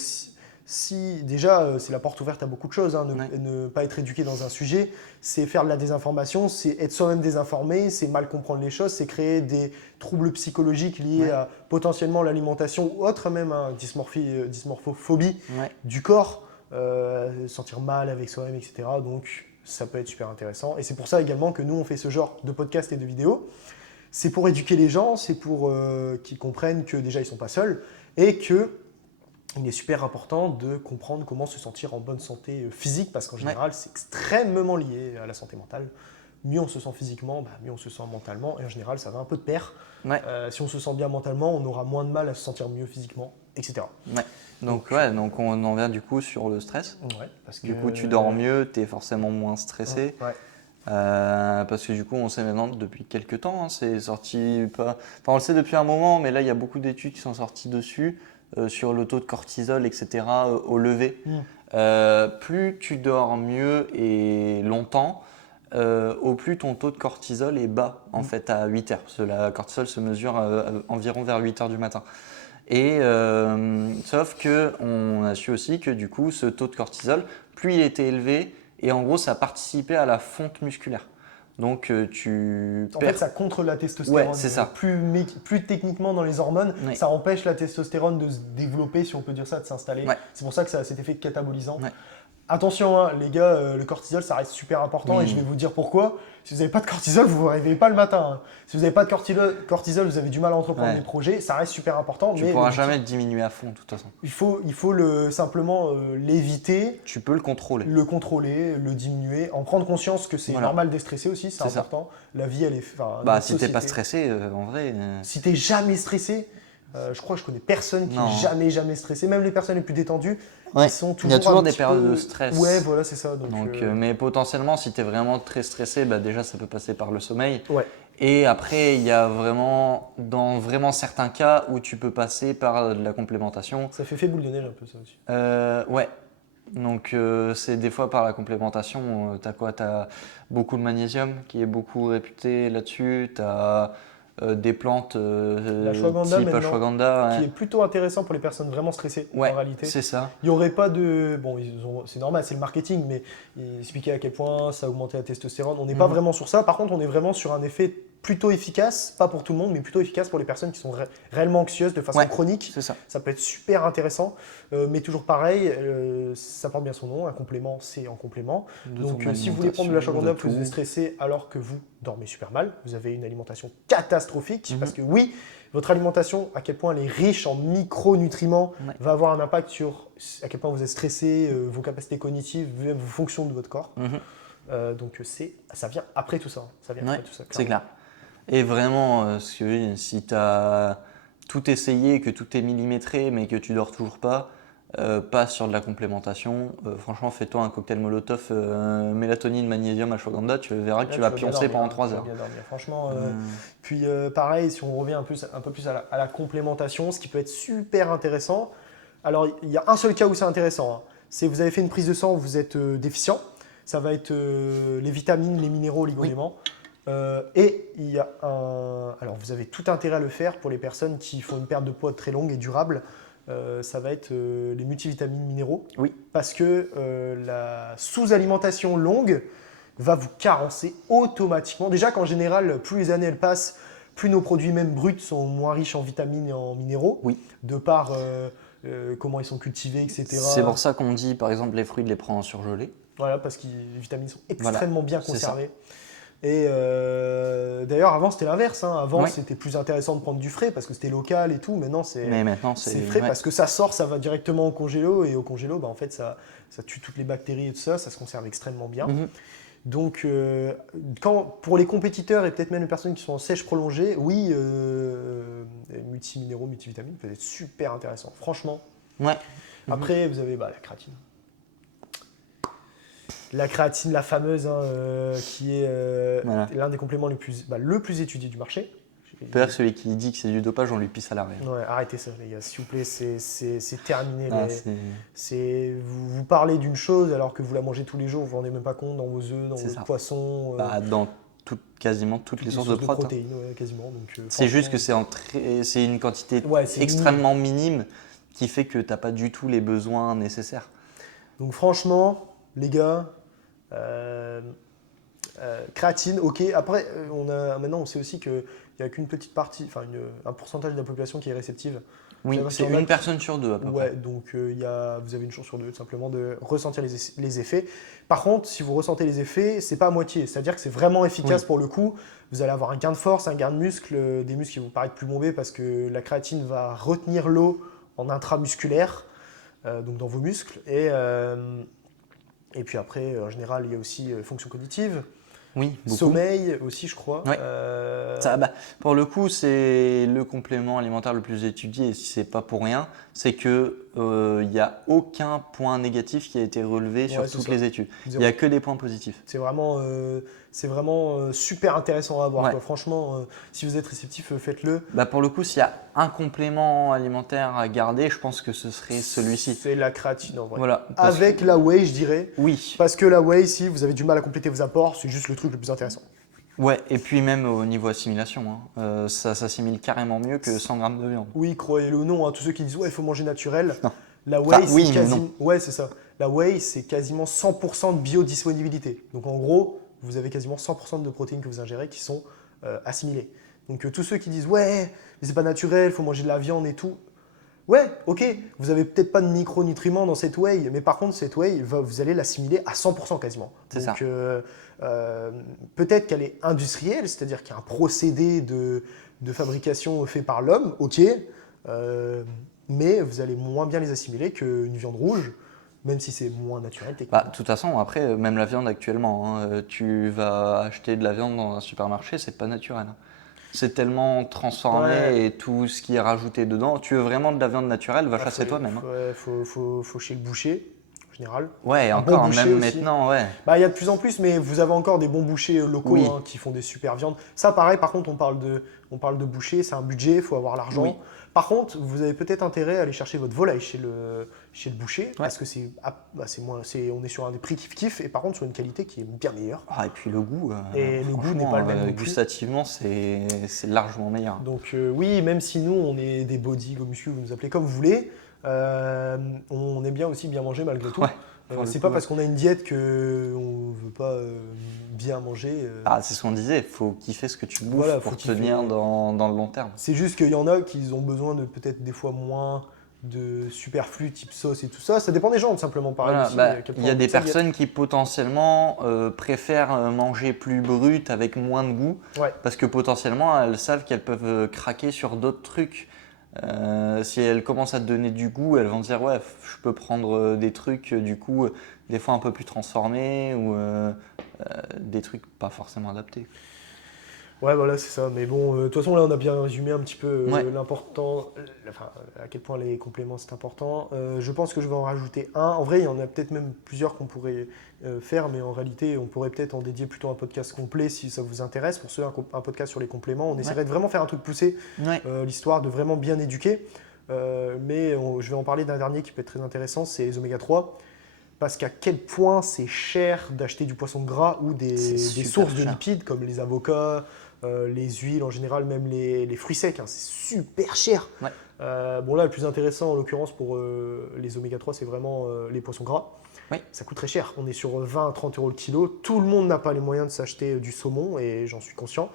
déjà c'est la porte ouverte à beaucoup de choses, hein, Ouais. ne pas être éduqué dans un sujet, c'est faire de la désinformation, c'est être soi-même désinformé, c'est mal comprendre les choses, c'est créer des troubles psychologiques liés Ouais. à potentiellement l'alimentation ou autre même, hein, dysmorphophobie Ouais. du corps, sentir mal avec soi-même, etc. Donc ça peut être super intéressant. Et c'est pour ça également que nous, on fait ce genre de podcast et de vidéos. C'est pour éduquer les gens, c'est pour qu'ils comprennent que déjà, ils ne sont pas seuls et que il est super important de comprendre comment se sentir en bonne santé physique parce qu'en général, c'est extrêmement lié à la santé mentale. Mieux on se sent physiquement, mieux on se sent mentalement et en général, ça va un peu de pair. Ouais. Si on se sent bien mentalement, on aura moins de mal à se sentir mieux physiquement, etc. Ouais. Donc on en vient du coup sur le stress. Ouais, parce que Du coup, tu dors mieux, tu es forcément moins stressé. Ouais. Parce que du coup, on sait maintenant depuis quelques temps, hein, c'est sorti pas. Enfin, on le sait depuis un moment, mais là, il y a beaucoup d'études qui sont sorties dessus, sur le taux de cortisol, etc., au lever. Plus tu dors mieux et longtemps, au plus ton taux de cortisol est bas, en fait, à 8 heures. Parce que la cortisol se mesure environ vers 8 heures du matin. Et sauf que on a su aussi que du coup, ce taux de cortisol, plus il était élevé, et en gros, ça participait à la fonte musculaire. Donc tu En perds. fait, ça contre la testostérone. Ouais, c'est ça. Plus techniquement dans les hormones, Ouais. ça empêche la testostérone de se développer, si on peut dire ça, de s'installer. Ouais. C'est pour ça que ça a cet effet catabolisant. Ouais. Attention, hein, les gars, le cortisol, ça reste super important Oui. et je vais vous dire pourquoi. Si vous n'avez pas de cortisol, vous ne vous réveillez pas le matin. Hein. Si vous n'avez pas de cortisol, vous avez du mal à entreprendre des projets, ça reste super important. Tu mais pourras jamais le diminuer à fond, de toute façon. Il faut simplement l'éviter, Tu peux le contrôler. le contrôler, le diminuer, en prendre conscience que c'est normal d'être stressé aussi, c'est important. Ça. La vie, elle est. Si t'es pas stressé, en vrai. Si t'es jamais stressé, je crois que je connais personne qui est jamais stressé, même les personnes les plus détendues, ils sont toujours. Il y a toujours des périodes de stress. Ouais, voilà, c'est ça. Mais potentiellement, si tu es vraiment très stressé, déjà ça peut passer par le sommeil. Ouais. Et après, il y a dans vraiment certains cas où tu peux passer par de la complémentation. Ça fait boule de neige un peu ça aussi. Ouais. Donc c'est des fois par la complémentation, tu as quoi? Tu as beaucoup de magnésium qui est beaucoup réputé là-dessus, tu as des plantes L'ashwagandha type maintenant, ashwagandha. qui Ouais, est plutôt intéressant pour les personnes vraiment stressées en ouais, réalité. c'est ça. Il n'y aurait pas de. Bon, c'est normal, c'est le marketing, mais ils expliquaient à quel point ça augmentait la testostérone. On n'est pas Mhm. vraiment sur ça. Par contre, on est vraiment sur un effet plutôt efficace, pas pour tout le monde, mais plutôt efficace pour les personnes qui sont réellement anxieuses de façon Ouais, chronique. c'est ça. Ça peut être super intéressant, mais toujours pareil, ça porte bien son nom. Un complément, c'est en complément. De Donc, ton si vous voulez prendre de alimentation, de l'ashwagandha parce que vous êtes tout. stressé alors que vous dormez super mal, vous avez une alimentation catastrophique, Mhm. parce que oui, votre alimentation, à quel point elle est riche en micronutriments, Ouais. va avoir un impact sur à quel point vous êtes stressé, vos capacités cognitives, vos fonctions de votre corps. Mhm. Donc ça vient après tout ça. Ça vient Ouais, après tout ça, c'est clairement. clair. Et vraiment, si tu as tout essayé, que tout est millimétré, mais que tu dors toujours pas, passe sur de la complémentation. Franchement, fais-toi un cocktail Molotov, mélatonine, magnésium, ashwagandha, tu verras que Là, tu tu vas vas bien pioncer dormir, pendant hein, 3 tu vas heures. bien dormir. Franchement, Euh, puis pareil, si on revient un peu plus à la complémentation, ce qui peut être super intéressant. Alors, il y a un seul cas où c'est intéressant, hein. C'est vous avez fait une prise de sang où vous êtes déficient. Ça va être les vitamines, les minéraux, Oui. oligo-éléments. Et il y a un. Alors, vous avez tout intérêt à le faire pour les personnes qui font une perte de poids très longue et durable. Ça va être les multivitamines minéraux. Oui. Parce que la sous-alimentation longue va vous carencer automatiquement. Déjà qu'en général, plus les années elles passent, plus nos produits même bruts sont moins riches en vitamines et en minéraux, Oui. de par comment ils sont cultivés, C'est etc. pour ça qu'on dit, par exemple, les fruits de les prendre en surgelé. Voilà, parce que les vitamines sont Voilà, extrêmement bien c'est ça. conservées. Et d'ailleurs, avant c'était l'inverse, hein. Avant Oui. c'était plus intéressant de prendre du frais parce que c'était local et tout. Maintenant Mais maintenant, c'est frais ouais. parce que ça sort, ça va directement au congélo. Et au congélo, bah, en fait, ça tue toutes les bactéries et tout ça. Ça se conserve extrêmement bien. Mhm. Donc, pour les compétiteurs et peut-être même les personnes qui sont en sèche prolongée, oui, multiminéraux, multivitamines peut être super intéressant. Franchement. Ouais. Mhm. Après, vous avez la créatine. La créatine, la fameuse, hein, qui est Voilà. l'un des compléments le plus étudié du marché. Peut-être celui qui dit que c'est du dopage, on lui pisse à l'arrière. Ouais, arrêtez ça, les gars, s'il vous plaît, c'est terminé. Ah, Vous parlez d'une chose alors que vous la mangez tous les jours, vous ne vous rendez même pas compte dans vos œufs, dans C'est vos ça. poissons, Dans quasiment toutes les sources de de protéines. protéines, ouais, quasiment. Donc, C'est juste franchement, que c'est une quantité ouais, c'est extrêmement minime qui fait que tu n'as pas du tout les besoins nécessaires. donc franchement, les gars, euh, créatine, ok. Après, maintenant on sait aussi qu'il n'y a qu'une petite partie, enfin un pourcentage de la population qui est réceptive. Oui, C'est-à-dire c'est qu'il y en a une personne sur deux à peu Ouais, près. donc vous avez une chance sur deux, tout simplement, de ressentir les effets. Par contre, si vous ressentez les effets, c'est pas à moitié. C'est-à-dire que c'est vraiment efficace Oui. pour le coup. Vous allez avoir un gain de force, un gain de muscle, des muscles qui vont paraître plus bombés parce que la créatine va retenir l'eau en intramusculaire, donc dans vos muscles. Et puis après, en général, il y a aussi fonction cognitive, Oui, beaucoup. sommeil aussi, je crois. Ouais. Pour le coup, c'est le complément alimentaire le plus étudié, et si c'est pas pour rien, c'est que il n'y a aucun point négatif qui a été relevé sur Ouais, c'est toutes ça. les études. Il Zéro. n'y a que des points positifs. C'est vraiment, super intéressant à voir, Ouais. quoi. Franchement, si vous êtes réceptif, faites-le. Pour le coup, s'il y a un complément alimentaire à garder, je pense que ce serait celui-ci. C'est la créatine en vrai. Voilà. Parce Avec que- la whey, je dirais. Oui. Parce que la whey, si vous avez du mal à compléter vos apports, c'est juste le truc le plus intéressant. Ouais, et puis même au niveau assimilation, hein, ça s'assimile carrément mieux que 100 grammes de viande. Oui, croyez-le ou non, hein, tous ceux qui disent ouais, il faut manger naturel. Non. La whey, Enfin, oui, c'est mais quasiment. non. Ouais, c'est ça. La whey, c'est quasiment 100% de biodisponibilité. Donc en gros, vous avez quasiment 100% de protéines que vous ingérez qui sont assimilées. Donc tous ceux qui disent ouais, mais c'est pas naturel, il faut manger de la viande et tout. Ouais, ok, vous avez peut-être pas de micronutriments dans cette whey, mais par contre, cette whey, vous allez l'assimiler à 100% quasiment. C'est Donc, ça. peut-être qu'elle est industrielle, c'est-à-dire qu'il y a un procédé de fabrication fait par l'homme, ok, mais vous allez moins bien les assimiler qu'une viande rouge, même si c'est moins naturel techniquement. De toute façon, après, même la viande actuellement, hein, tu vas acheter de la viande dans un supermarché, c'est pas naturel, hein. C'est tellement transformé Ouais. et tout ce qui est rajouté dedans. Tu veux vraiment de la viande naturelle, va Ah, chasser toi-même, hein. faut chez le boucher. général. Ouais, Un encore, bon boucher même aussi. maintenant, ouais. Il y a de plus en plus, mais vous avez encore des bons bouchers locaux Oui. qui font des super viandes. Ça, pareil, par contre, on parle de boucher, c'est un budget, il faut avoir l'argent. Oui. Par contre, vous avez peut-être intérêt à aller chercher votre volaille chez le boucher, parce que on est sur un des prix kiff-kiff, et par contre sur une qualité qui est bien meilleure. Ah, et puis le goût, Et le goût n'est pas le même non plus. gustativement, c'est largement meilleur. Donc oui, même si nous, on est des body, go muscu, vous nous appelez comme vous voulez, on aime bien aussi bien manger malgré tout. Ouais, pour le C'est coup, pas ouais. parce qu'on a une diète qu'on ne veut pas bien manger. Ah, c'est ce qu'on disait, il faut kiffer ce que tu bouffes Voilà, pour faut kiffer. tenir dans le long terme. C'est juste qu'il y en a qui ont besoin de peut-être des fois moins de superflu type sauce et tout ça. Ça dépend des gens, tout simplement. Pareil Voilà, aussi, bah, à quel il y point a des ça y est. personnes qui potentiellement préfèrent manger plus brut avec moins de goût Ouais. parce que potentiellement elles savent qu'elles peuvent craquer sur d'autres trucs. Si elles commencent à te donner du goût, elles vont dire ouais, je peux prendre des trucs du coup des fois un peu plus transformés ou des trucs pas forcément adaptés. Ouais, voilà, c'est ça. Mais bon, de toute façon, là, on a bien résumé un petit peu Ouais. à quel point les compléments, c'est important. Je pense que je vais en rajouter un. En vrai, il y en a peut-être même plusieurs qu'on pourrait faire, mais en réalité, on pourrait peut-être en dédier plutôt un podcast complet si ça vous intéresse. Pour ceux, un podcast sur les compléments. On essaierait de vraiment faire un truc poussé, Ouais. l'histoire de vraiment bien éduquer. Je vais en parler d'un dernier qui peut être très intéressant, c'est les oméga 3. Parce qu'à quel point c'est cher d'acheter du poisson gras ou des C'est super sources de cher. lipides comme les avocats, les huiles en général, même les fruits secs, hein, c'est super cher. Ouais. Bon là, le plus intéressant en l'occurrence pour les oméga 3, c'est vraiment les poissons gras. Oui. Ça coûte très cher, on est sur 20 à 30 euros le kilo. Tout le monde n'a pas les moyens de s'acheter du saumon et j'en suis conscient.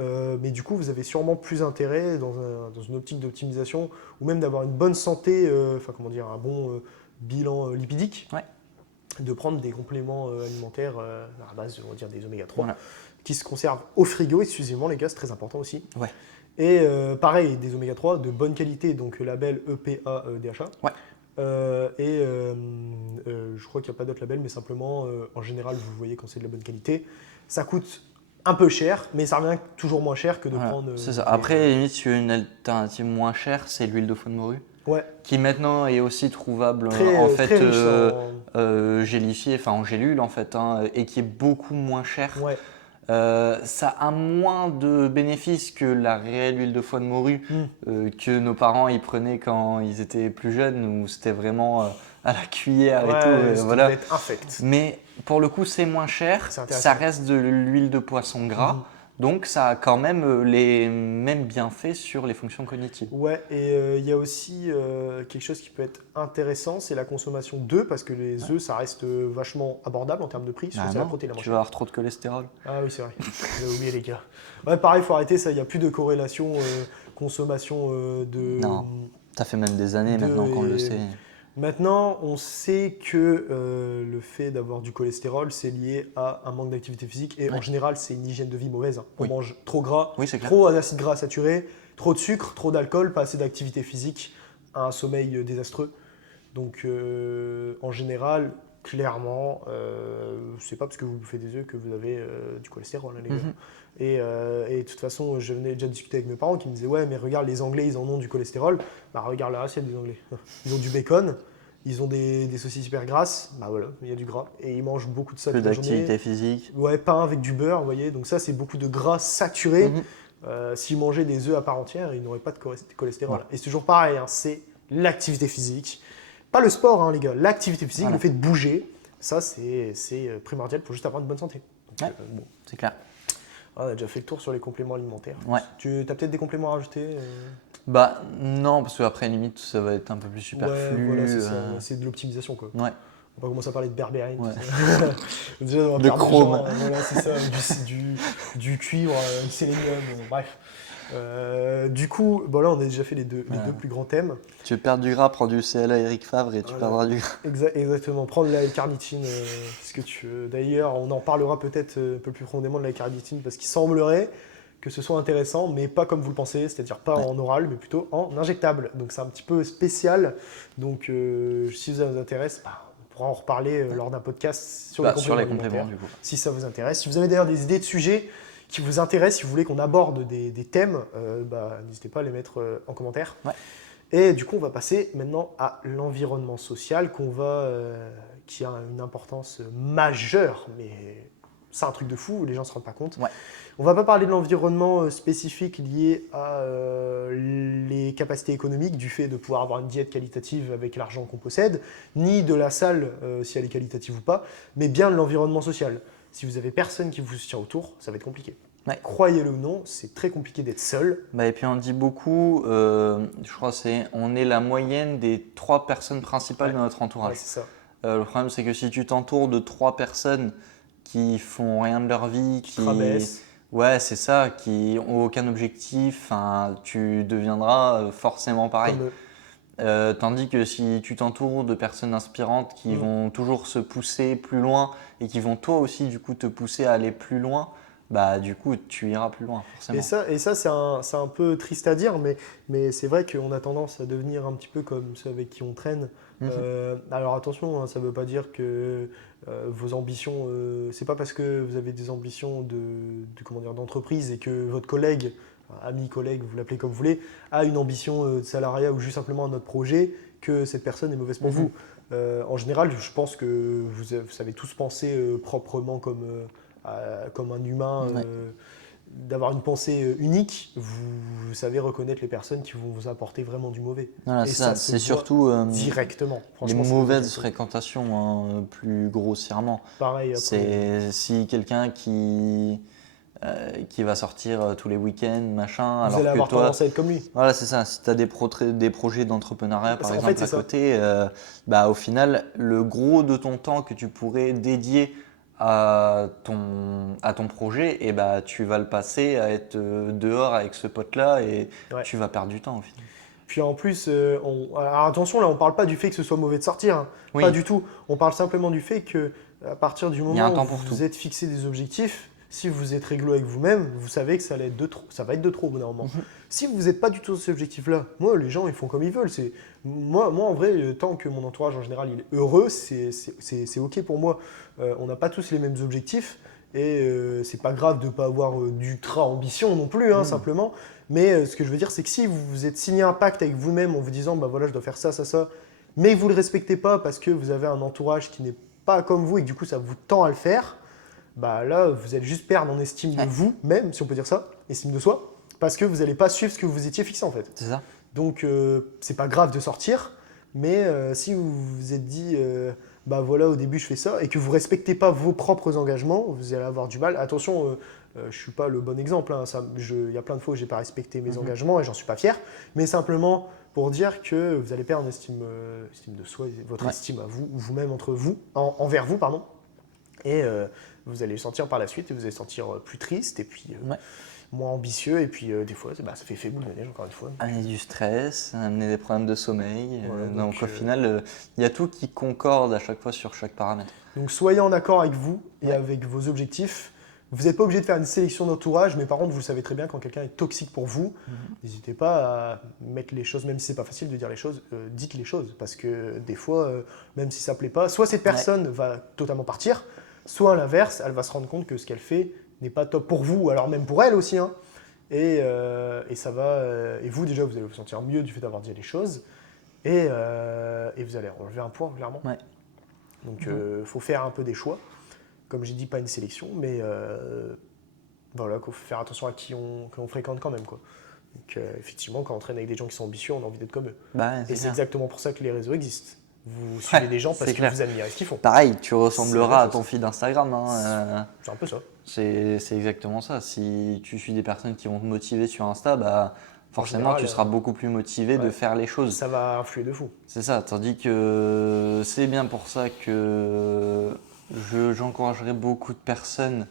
Mais du coup, vous avez sûrement plus intérêt dans une optique d'optimisation ou même d'avoir une bonne santé, un bon bilan lipidique. Ouais. De prendre des compléments alimentaires à la base, on va dire des oméga 3, Voilà. qui se conservent au frigo exclusivement, les gars, c'est très important aussi. Ouais. Et pareil, des oméga 3 de bonne qualité, donc label EPA DHA. Ouais. Je crois qu'il n'y a pas d'autre label, mais simplement, en général, vous voyez quand c'est de la bonne qualité. Ça coûte un peu cher, mais ça revient toujours moins cher que de Voilà, prendre. c'est ça. Après, limite, si une alternative moins chère, c'est l'huile de foie de morue. Ouais. Qui maintenant est aussi trouvable Très riche gélifié, enfin en gélule en fait, hein, et qui est beaucoup moins cher. Ouais. Ça a moins de bénéfices que la réelle huile de foie de morue que nos parents y prenaient quand ils étaient plus jeunes, où c'était vraiment à la cuillère et tout. Ça Voilà. doit être infect. Mais pour le coup, c'est moins cher, C'est intéressant. ça reste de l'huile de poisson gras. Donc ça a quand même les mêmes bienfaits sur les fonctions cognitives. Ouais, et il y a aussi quelque chose qui peut être intéressant, c'est la consommation d'œufs, parce que les œufs, ça reste vachement abordable en termes de prix, Ah c'est la non, protéine la moins tu chère. vas avoir trop de cholestérol. Ah oui, c'est vrai, j'avais oublié les gars. Ouais, pareil, il faut arrêter ça, il n'y a plus de corrélation consommation de... Non. Ça fait même des années de- maintenant qu'on le sait. Maintenant, on sait que le fait d'avoir du cholestérol, c'est lié à un manque d'activité physique, et en général, c'est une hygiène de vie mauvaise. On Oui. mange trop gras, Oui, c'est clair. trop d'acides gras saturés, trop de sucre, trop d'alcool, pas assez d'activité physique, un sommeil désastreux. Donc en général, clairement, c'est pas parce que vous bouffez des œufs que vous avez du cholestérol, hein, les gars. Et de toute façon, je venais déjà discuter avec mes parents qui me disaient ouais, mais regarde, les Anglais, ils en ont du cholestérol. Bah regarde la assiette des Anglais. Ils ont du bacon, ils ont des saucisses hyper grasses. Bah voilà, il y a du gras. Et ils mangent beaucoup de ça Peu toute la journée. d'activité physique. Ouais, pain avec du beurre, vous voyez. Donc ça, c'est beaucoup de gras saturé. S'ils mangeaient des œufs à part entière, ils n'auraient pas de cholestérol. Voilà. Et c'est toujours pareil, hein, c'est l'activité physique. Pas le sport, hein, les gars. L'activité physique, Voilà. le fait de bouger, ça, c'est primordial pour juste avoir une bonne santé. Donc, Ouais. bon. C'est clair. On a déjà fait le tour sur les compléments alimentaires. Ouais. Tu as peut-être des compléments à rajouter Bah non, parce qu'après, limite, ça va être un peu plus superflu. Ouais, voilà, c'est ça. C'est de l'optimisation, quoi. Ouais. On va commencer à parler de berbérine. Ouais. Déjà, on va De perdre des chrome. gens, voilà, c'est ça. Du cuivre, du sélénium, bref. Du coup, bon, là, on a déjà fait les deux plus grands thèmes. Tu veux perdre du gras, prends du CLA Eric Favre et tu Voilà. perdras du gras. Exactement, prendre la L-carnitine, ce que tu veux. D'ailleurs, on en parlera peut-être un peu plus profondément de la L-carnitine parce qu'il semblerait que ce soit intéressant, mais pas comme vous le pensez, c'est-à-dire pas en oral, mais plutôt en injectable. Donc c'est un petit peu spécial. Donc si ça vous intéresse, on pourra en reparler lors d'un podcast sur les compléments alimentaires, du coup. si ça vous intéresse. Si vous avez d'ailleurs des idées de sujets qui vous intéressent, si vous voulez qu'on aborde des thèmes, n'hésitez pas à les mettre en commentaire. Ouais. Et du coup, on va passer maintenant à l'environnement social qui a une importance majeure, mais c'est un truc de fou, les gens ne se rendent pas compte. Ouais. On ne va pas parler de l'environnement spécifique lié à les capacités économiques, du fait de pouvoir avoir une diète qualitative avec l'argent qu'on possède, ni de la salle, si elle est qualitative ou pas, mais bien de l'environnement social. Si vous avez personne qui vous soutient autour, ça va être compliqué. Ouais. Croyez-le ou non, c'est très compliqué d'être seul. Et puis on dit beaucoup, je crois on est la moyenne des 3 personnes principales de notre entourage. Ouais, c'est ça. Le problème c'est que si tu t'entoures de 3 personnes qui font rien de leur vie, Qui te rabaissent. Ouais, c'est ça, qui ont aucun objectif, tu deviendras forcément pareil. Tandis que si tu t'entoures de personnes inspirantes qui vont toujours se pousser plus loin et qui vont toi aussi du coup te pousser à aller plus loin, du coup tu iras plus loin forcément. Et ça c'est un peu triste à dire, mais c'est vrai qu'on a tendance à devenir un petit peu comme ceux avec qui on traîne. Alors attention, hein, ça ne veut pas dire que vos ambitions, c'est pas parce que vous avez des ambitions d'entreprise et que votre collègue, ami, collègue, vous l'appelez comme vous voulez, a une ambition de salariat ou juste simplement un autre projet, que cette personne est mauvaise pour vous. En général, je pense que vous savez tous penser proprement comme un humain, d'avoir une pensée unique, vous savez reconnaître les personnes qui vont vous apporter vraiment du mauvais. Voilà, et c'est surtout directement. Les mauvaises fréquentations, plus grossièrement. Pareil, après, c'est si quelqu'un qui va sortir tous les week-ends, machin, vous alors allez que avoir toi, tendance à être comme lui. voilà, c'est ça. Si tu as des projets d'entrepreneuriat, par exemple, à ça. côté, au final, le gros de ton temps que tu pourrais dédier à ton projet, tu vas le passer à être dehors avec ce pote-là et tu vas perdre du temps au final. Puis en plus, alors attention, là, on ne parle pas du fait que ce soit mauvais de sortir. Hein. Oui. Pas du tout. On parle simplement du fait que à partir du moment où vous êtes fixé des objectifs, si vous êtes réglo avec vous-même, vous savez que ça va être de trop au bout d'un moment. Si vous n'êtes pas du tout dans ces objectifs-là, moi, les gens, ils font comme ils veulent. Moi, en vrai, tant que mon entourage, en général, il est heureux, c'est OK pour moi. On n'a pas tous les mêmes objectifs. Et c'est pas grave de ne pas avoir d'ultra ambition non plus, simplement. Mais ce que je veux dire, c'est que si vous vous êtes signé un pacte avec vous-même en vous disant, voilà, je dois faire ça, ça, ça, mais que vous ne le respectez pas parce que vous avez un entourage qui n'est pas comme vous et que du coup, ça vous tend à le faire, là, vous allez juste perdre en estime de vous-même, si on peut dire ça, estime de soi, parce que vous n'allez pas suivre ce que vous étiez fixé en fait. C'est ça. Donc, c'est pas grave de sortir, mais si vous vous êtes dit, voilà, au début je fais ça, et que vous respectez pas vos propres engagements, vous allez avoir du mal. Attention, je suis pas le bon exemple, hein, il y a plein de fois où j'ai pas respecté mes engagements et j'en suis pas fier, mais simplement pour dire que vous allez perdre estime de soi, votre estime à vous, ou vous-même envers vous, pardon, et vous allez le sentir par la suite, et vous allez se sentir plus triste, et puis moins ambitieux, et puis des fois, ça fait boulonner, encore une fois. Amener du stress, amener des problèmes de sommeil. Donc au final, il y a tout qui concorde à chaque fois sur chaque paramètre. Donc soyez en accord avec vous et avec vos objectifs. Vous n'êtes pas obligé de faire une sélection d'entourage, mais par contre, vous savez très bien quand quelqu'un est toxique pour vous. N'hésitez pas à mettre les choses, même si c'est pas facile de dire les choses, dites les choses. Parce que des fois, même si ça plaît pas, soit cette personne va totalement partir, soit à l'inverse, elle va se rendre compte que ce qu'elle fait n'est pas top pour vous, alors même pour elle aussi. Hein. Et ça va. Et vous, déjà, vous allez vous sentir mieux du fait d'avoir dit les choses. Et vous allez enlever un poids, clairement. Ouais. Donc, faut faire un peu des choix. Comme j'ai dit, pas une sélection, mais voilà, faut faire attention à qui on fréquente quand même, quoi. Donc, effectivement, quand on traîne avec des gens qui sont ambitieux, on a envie d'être comme eux. Et c'est exactement pour ça que les réseaux existent. Vous suivez des gens parce que vous admirez ce qu'ils font. Pareil, tu ressembleras à ton feed d'Instagram. Hein, c'est un peu ça. C'est exactement ça. Si tu suis des personnes qui vont te motiver sur Insta, forcément, général, tu seras beaucoup plus motivé de faire les choses. Ça va influer de fou. C'est ça, tandis que c'est bien pour ça que j'encouragerais beaucoup de personnes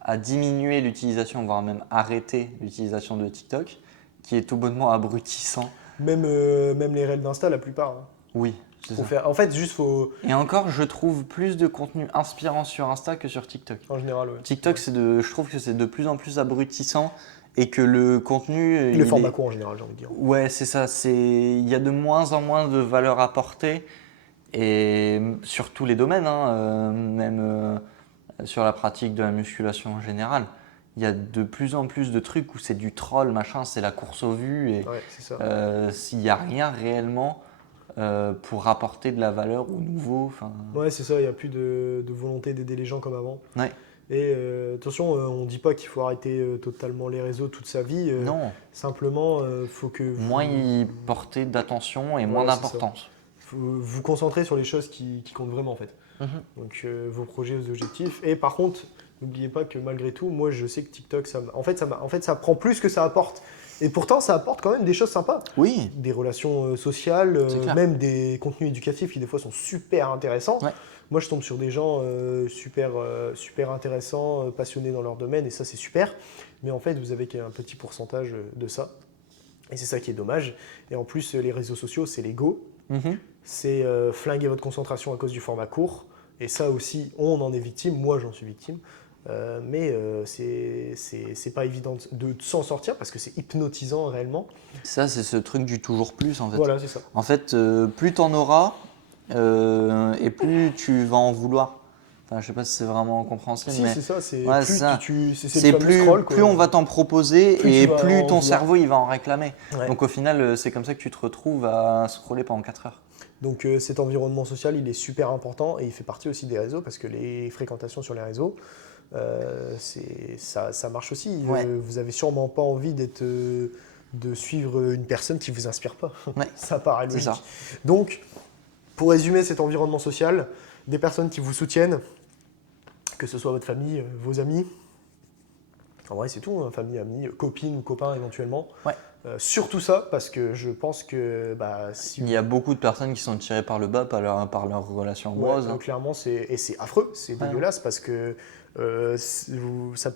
à diminuer l'utilisation, voire même arrêter l'utilisation de TikTok, qui est tout bonnement abrutissant. Même les réels d'Insta, la plupart. Hein. Oui, c'est ça. En fait, juste faut... Et encore, je trouve plus de contenu inspirant sur Insta que sur TikTok. En général, oui. TikTok, je trouve que c'est de plus en plus abrutissant et que le contenu... Le format court en général, j'ai envie de dire. Ouais, c'est ça. Il y a de moins en moins de valeur apportée et sur tous les domaines, hein, même sur la pratique de la musculation en général. il y a de plus en plus de trucs où c'est du troll, machin, c'est la course aux vues et Ouais, c'est ça. s'il n'y a rien réellement pour rapporter de la valeur au nouveau. Ouais, c'est ça, il n'y a plus de volonté d'aider les gens comme avant. Ouais. Et attention, on ne dit pas qu'il faut arrêter totalement les réseaux toute sa vie. Non, Simplement, il faut que moins y porter d'attention et moins Voilà, c'est ça. d'importance. Faut vous concentrer sur les choses qui comptent vraiment en fait. Mhm. Donc vos projets, vos objectifs. Et par contre, n'oubliez pas que malgré tout, moi je sais que TikTok, en fait, ça prend plus que ça apporte. Et pourtant, ça apporte quand même des choses sympas. Oui, Des relations sociales, C'est clair. même des contenus éducatifs qui des fois sont super intéressants. Ouais. Moi, je tombe sur des gens super intéressants, passionnés dans leur domaine, et ça, c'est super. Mais en fait, vous avez qu'un petit pourcentage de ça. Et c'est ça qui est dommage. Et en plus, les réseaux sociaux, c'est l'ego. Mhm. C'est flinguer votre concentration à cause du format court. Et ça aussi, on en est victime. Moi, j'en suis victime. Mais c'est pas évident de s'en sortir parce que c'est hypnotisant réellement. Ça, c'est ce truc du toujours plus en fait. Voilà, c'est ça. En fait, plus t'en auras et plus tu vas en vouloir. Enfin, je sais pas si c'est vraiment compréhensible, Si, mais c'est ça. C'est Ouais, plus c'est ça. c'est le fameux plus, scroll, quoi. plus on va t'en proposer Plus et tu vas plus en ton vouloir. cerveau il va en réclamer. Ouais. Donc au final, c'est comme ça que tu te retrouves à scroller pendant 4 heures. Donc cet environnement social, il est super important et il fait partie aussi des réseaux parce que les fréquentations sur les réseaux, ça marche aussi. Ouais. Vous avez sûrement pas envie de suivre une personne qui vous inspire pas. Ouais. Ça paraît C'est logique. ça. Donc, pour résumer cet environnement social, des personnes qui vous soutiennent, que ce soit votre famille, vos amis, en vrai c'est tout, hein, famille, amis, copines ou copains éventuellement. Ouais. Surtout ça, parce que je pense que si Il y a beaucoup de personnes qui sont tirées par le bas par leur relation Ouais, amoureuse. hein. clairement, c'est affreux, c'est Ouais. dégueulasse parce que ça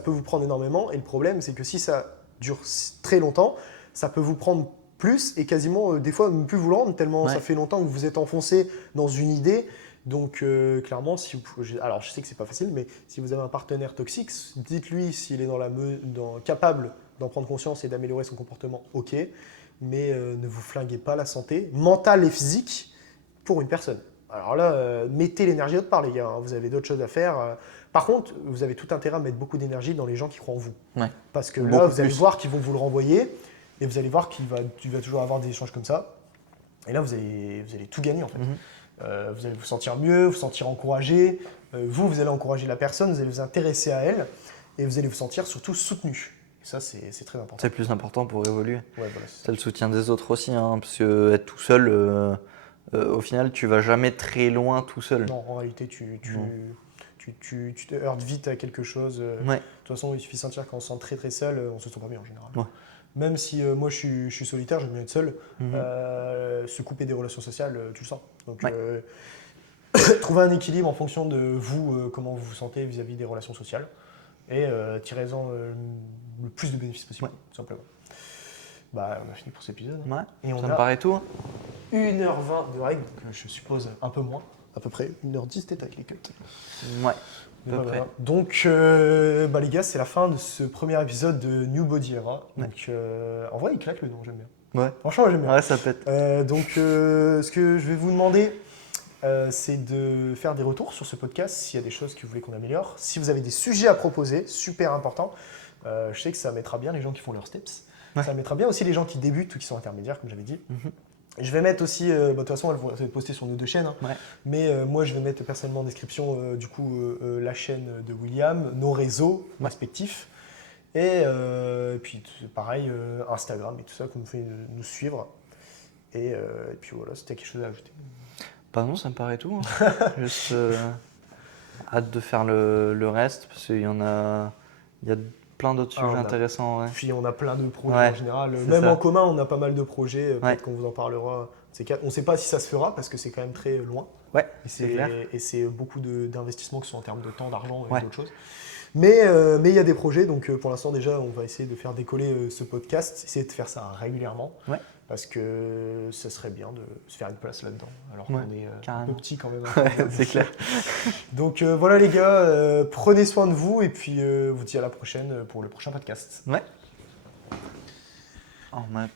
peut vous prendre énormément. Et le problème, c'est que si ça dure très longtemps, ça peut vous prendre plus et quasiment des fois même plus vous le rendre, tellement Ouais. ça fait longtemps que vous vous êtes enfoncé dans une idée. Donc clairement, alors je sais que c'est pas facile, mais si vous avez un partenaire toxique, dites-lui s'il est capable d'en prendre conscience et d'améliorer son comportement, ok, mais ne vous flinguez pas la santé mentale et physique pour une personne. Alors là, mettez l'énergie autre part, les gars. hein. Vous avez d'autres choses à faire. Par contre, vous avez tout intérêt à mettre beaucoup d'énergie dans les gens qui croient en vous. Ouais. Parce que Beaucoup là, vous allez plus. voir qu'ils vont vous le renvoyer et vous allez voir tu vas toujours avoir des échanges comme ça. Et là, vous allez tout gagner en fait. Mhm. Vous allez vous sentir mieux, vous sentir encouragé. Vous allez encourager la personne, vous allez vous intéresser à elle et vous allez vous sentir surtout soutenu. Et ça, c'est très important. C'est le plus important pour évoluer. Ouais, voilà, c'est ça. C'est le soutien des autres aussi, hein, parce que être tout seul, au final, tu vas jamais très loin tout seul. Non, en réalité, tu te heurtes vite à quelque chose. Ouais. De toute façon, il suffit de sentir quand on se sent très très seul, on se sent pas bien en général. Ouais. Même si moi je suis solitaire, j'aime bien être seul, Mhm. se couper des relations sociales, tu le sens. Donc Ouais. trouver un équilibre en fonction de vous, comment vous vous sentez vis-à-vis des relations sociales, et tirez-en le plus de bénéfices possible, Ouais. tout simplement. Bah, on a fini pour cet épisode. Ouais. Et on Ça me a paraît tout. hein. 1h20 de règles, donc je suppose un peu moins, à peu près 1h10 peut-être avec les cuts. Ouais. Mais peu voilà. près. Donc, les gars, c'est la fin de ce premier épisode de New Body Era. Ouais. Donc, en vrai, il claque le nom, j'aime bien. Ouais. Franchement, j'aime bien. Ouais, ça pète. Ce que je vais vous demander, c'est de faire des retours sur ce podcast, s'il y a des choses que vous voulez qu'on améliore. Si vous avez des sujets à proposer, super important. Je sais que ça mettra bien les gens qui font leurs steps. Ouais. Ça mettra bien aussi les gens qui débutent ou qui sont intermédiaires, comme j'avais dit. Mhm. Je vais mettre aussi, de toute façon, elles vont être postées sur nos deux chaînes, hein. Ouais. Mais moi, je vais mettre personnellement en description, la chaîne de William, nos réseaux respectifs. Et puis, pareil, Instagram et tout ça, qu'on nous fait nous suivre. Et puis voilà, c'était quelque chose à ajouter. Bah non, ça me paraît tout. hein. Juste hâte de faire le reste, parce qu'il y a plein d'autres Ah, sujets intéressants. Ouais. Puis on a plein de projets Ouais, en général. c'est Même ça. en commun, on a pas mal de projets. Peut-être Ouais. qu'on vous en parlera. On ne sait pas si ça se fera parce que c'est quand même très loin. Ouais, Et c'est clair. c'est beaucoup d'investissements qui sont en termes de temps, d'argent et Ouais. d'autres choses. Mais il y a des projets, donc pour l'instant déjà, on va essayer de faire décoller ce podcast, essayer de faire ça régulièrement. Ouais. Parce que ça serait bien de se faire une place là-dedans, alors Ouais, qu'on est un carrément. peu petit quand même. Ouais, c'est clair. Donc voilà les gars, prenez soin de vous et puis vous dis à la prochaine pour le prochain podcast. Ouais. En map.